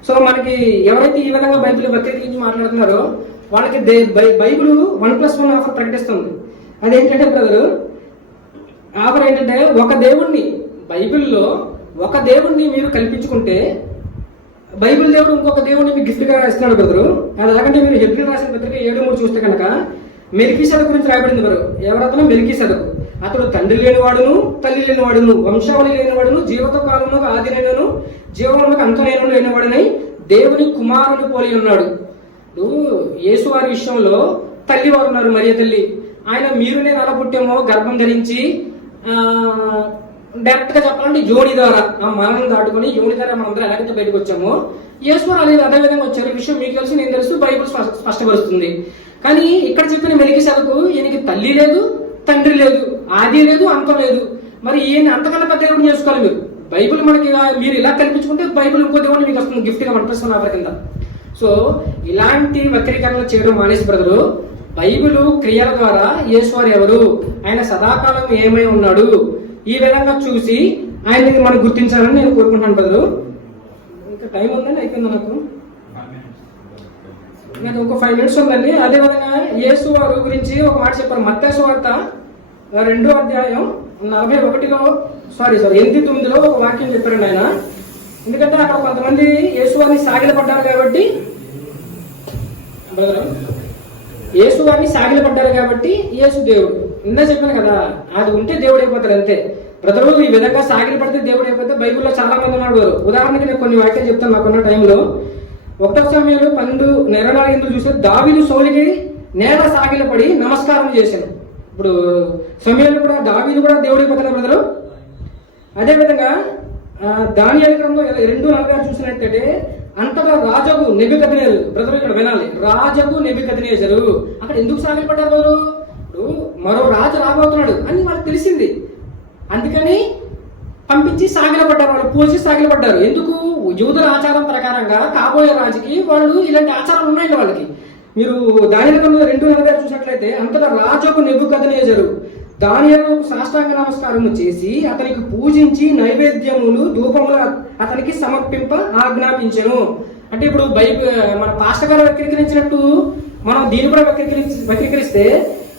సో మనకి ఎవరైతే ఈ విధంగా బైబిల్ వ్యతిరేకించి మాట్లాడుతున్నారో వాళ్ళకి బైబిల్ 1+1 ఆఫర్ ప్రకటిస్తుంది. అదేంటంటే బ్రదర్, ఆఫర్ ఏంటంటే, ఒక దేవుణ్ణి బైబిల్లో ఒక దేవుణ్ణి మీరు కల్పించుకుంటే బైబిల్ దేవుడు ఇంకొక దేవుడిని మీకు గిఫ్ట్గా ఇస్తున్నాడు బ్రదరు. అది ఎలాగంటే మీరు హెబ్రీయులకు రాసిన పత్రిక 7:3 చూస్తే కనుక మెల్కీసెదెకు గురించి రాయబడింది బ్రదరు. ఎవరతను? మెల్కీసెదెకు. అతడు తండ్రి లేనివాడును తల్లి లేనివాడును వంశావళి లేనివాడును జీవిత కాలంలో ఆదినైనను జీవములకు అంతనైనను లేనివాడని దేవుని కుమారుని పోలి ఉన్నాడు. యేసు వారి విషయంలో తల్లి వారు ఉన్నారు, మరియ తల్లి. ఆయన మీరు నేను అలా పుట్టామో గర్భం ధరించి డైరెక్ట్ గా చెప్పాలంటే యోని ద్వారా ఆ మరణం దాటుకొని యోని ద్వారా మనం అందరూ ఎలాగైతే బయటకు వచ్చామో యేసు వారు అదే విధంగా వచ్చారు. ఈ విషయం మీకు తెలుసు, నేను తెలుసు, బైబిల్ స్పష్టపరుస్తుంది. కానీ ఇక్కడ చెప్పిన మెల్కీసెదెకు ఈయనకి తల్లి లేదు, తండ్రి లేదు, ఆది లేదు, అంతం లేదు. మరి ఈయన అంతకన్నా పెద్ద దేవుడిని చేసుకోవాలి మీరు. బైబిల్ మనకి మీరు ఇలా కల్పించుకుంటే బైబిల్ ఇంకో దేవుడు మీకు వస్తుంది గిఫ్ట్ గా 1+1 ఆఫర్ కింద. సో ఇలాంటి వక్రీకరణలు చేయడం మానేసి బ్రదరు, బైబిల్ క్రియల ద్వారా యేసువారు ఎవరు, ఆయన సదాకాలం ఏమై ఉన్నాడు, ఈ విధంగా చూసి ఆయన్ని మనం గుర్తించాలని నేను కోరుకుంటున్నాను బ్రదరు. ఇంకా టైం ఉందండి, అయిపోయిందా? నాకు ఒక 5 minutes ఉందండి. అదేవిధంగా యేసువారు గురించి ఒక మాట చెప్పారు. మత్తయి సువార్త 2వ అధ్యాయం 8:9 ఒక వాక్యం చెప్పారండి ఆయన. ఎందుకంటే అక్కడ కొంతమంది యేసువారిని సాగిలపడ్డారు కాబట్టి యేసు దేవుడు. ఇందా చెప్పాను కదా, అది ఉంటే దేవుడు అయిపోతాడు అంతే. బ్రదరు ఈ విధంగా సాగిలి పడితే దేవుడు అయిపోతే బైబిల్లో చాలా మంది ఉన్నారు. ఉదాహరణకి నేను కొన్ని వాక్యాలు చెప్తాను నాకున్న టైంలో. 1వ సమయంలో 12:24 చూస్తే దావీదు సౌలుకి నేల సాగిల పడి నమస్కారం చేశాను. ఇప్పుడు సమయంలో కూడా దావీదు కూడా దేవుడు అయిపోతున్నారు బ్రదరు. అదేవిధంగా దానియేలు గ్రంథం 2:46 చూసినట్టయితే అంతగా రాజగు నెబుకద్నెజరు, బ్రదరు ఇక్కడ వినాలి, రాజగు నెబుకద్నెజరు అక్కడ ఎందుకు సాగిలపడ్డారు బ్రదరు? మరో రాజు రాబోతున్నాడు అని వాళ్ళకి తెలిసింది. అందుకని పంపించి సాగిలపడ్డారు, వాళ్ళు పోల్చి సాగిలపడ్డారు. ఎందుకు? యూదుల ఆచారం ప్రకారంగా కాబోయే రాజుకి వాళ్ళు ఇలాంటి ఆచారాలు ఉన్నాయండి వాళ్ళకి. మీరు దానియేలు గ్రంథం 2:8 చూసినట్లయితే, అంతటా రాజుకు నెబుకద్నెజరు దానియేలుకు సాష్టాంగ నమస్కారము చేసి అతనికి పూజించి నైవేద్యములు ధూపములు అతనికి సమర్పింప ఆజ్ఞాపించెను. అంటే ఇప్పుడు మన పాస్టర్ గారు వక్రీకరించినట్టు మనం దీన్ని కూడా వక్రీకరిస్తే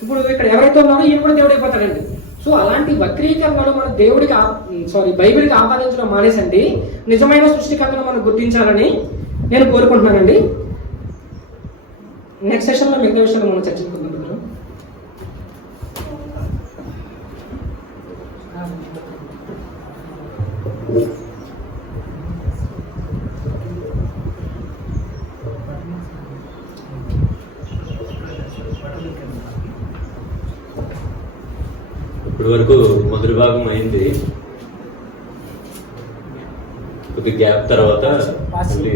ఇప్పుడు ఇక్కడ ఎవరైతే ఉన్నారో ఈయన కూడా దేవుడు అయిపోతాడండి. సో అలాంటి వక్రీకరణలు మన దేవుడికి బైబిల్కి ఆపాదించడం మానేసండి, నిజమైన సృష్టికర్తను మనం గుర్తించాలని నేను కోరుకుంటున్నానండి. నెక్స్ట్ సెషన్లో మిగతా విషయాలు మనం చర్చించుకుందాం. ఇప్పటి వరకు మొదటి భాగం అయింది. కొద్ది గ్యాప్ తర్వాత మళ్ళీ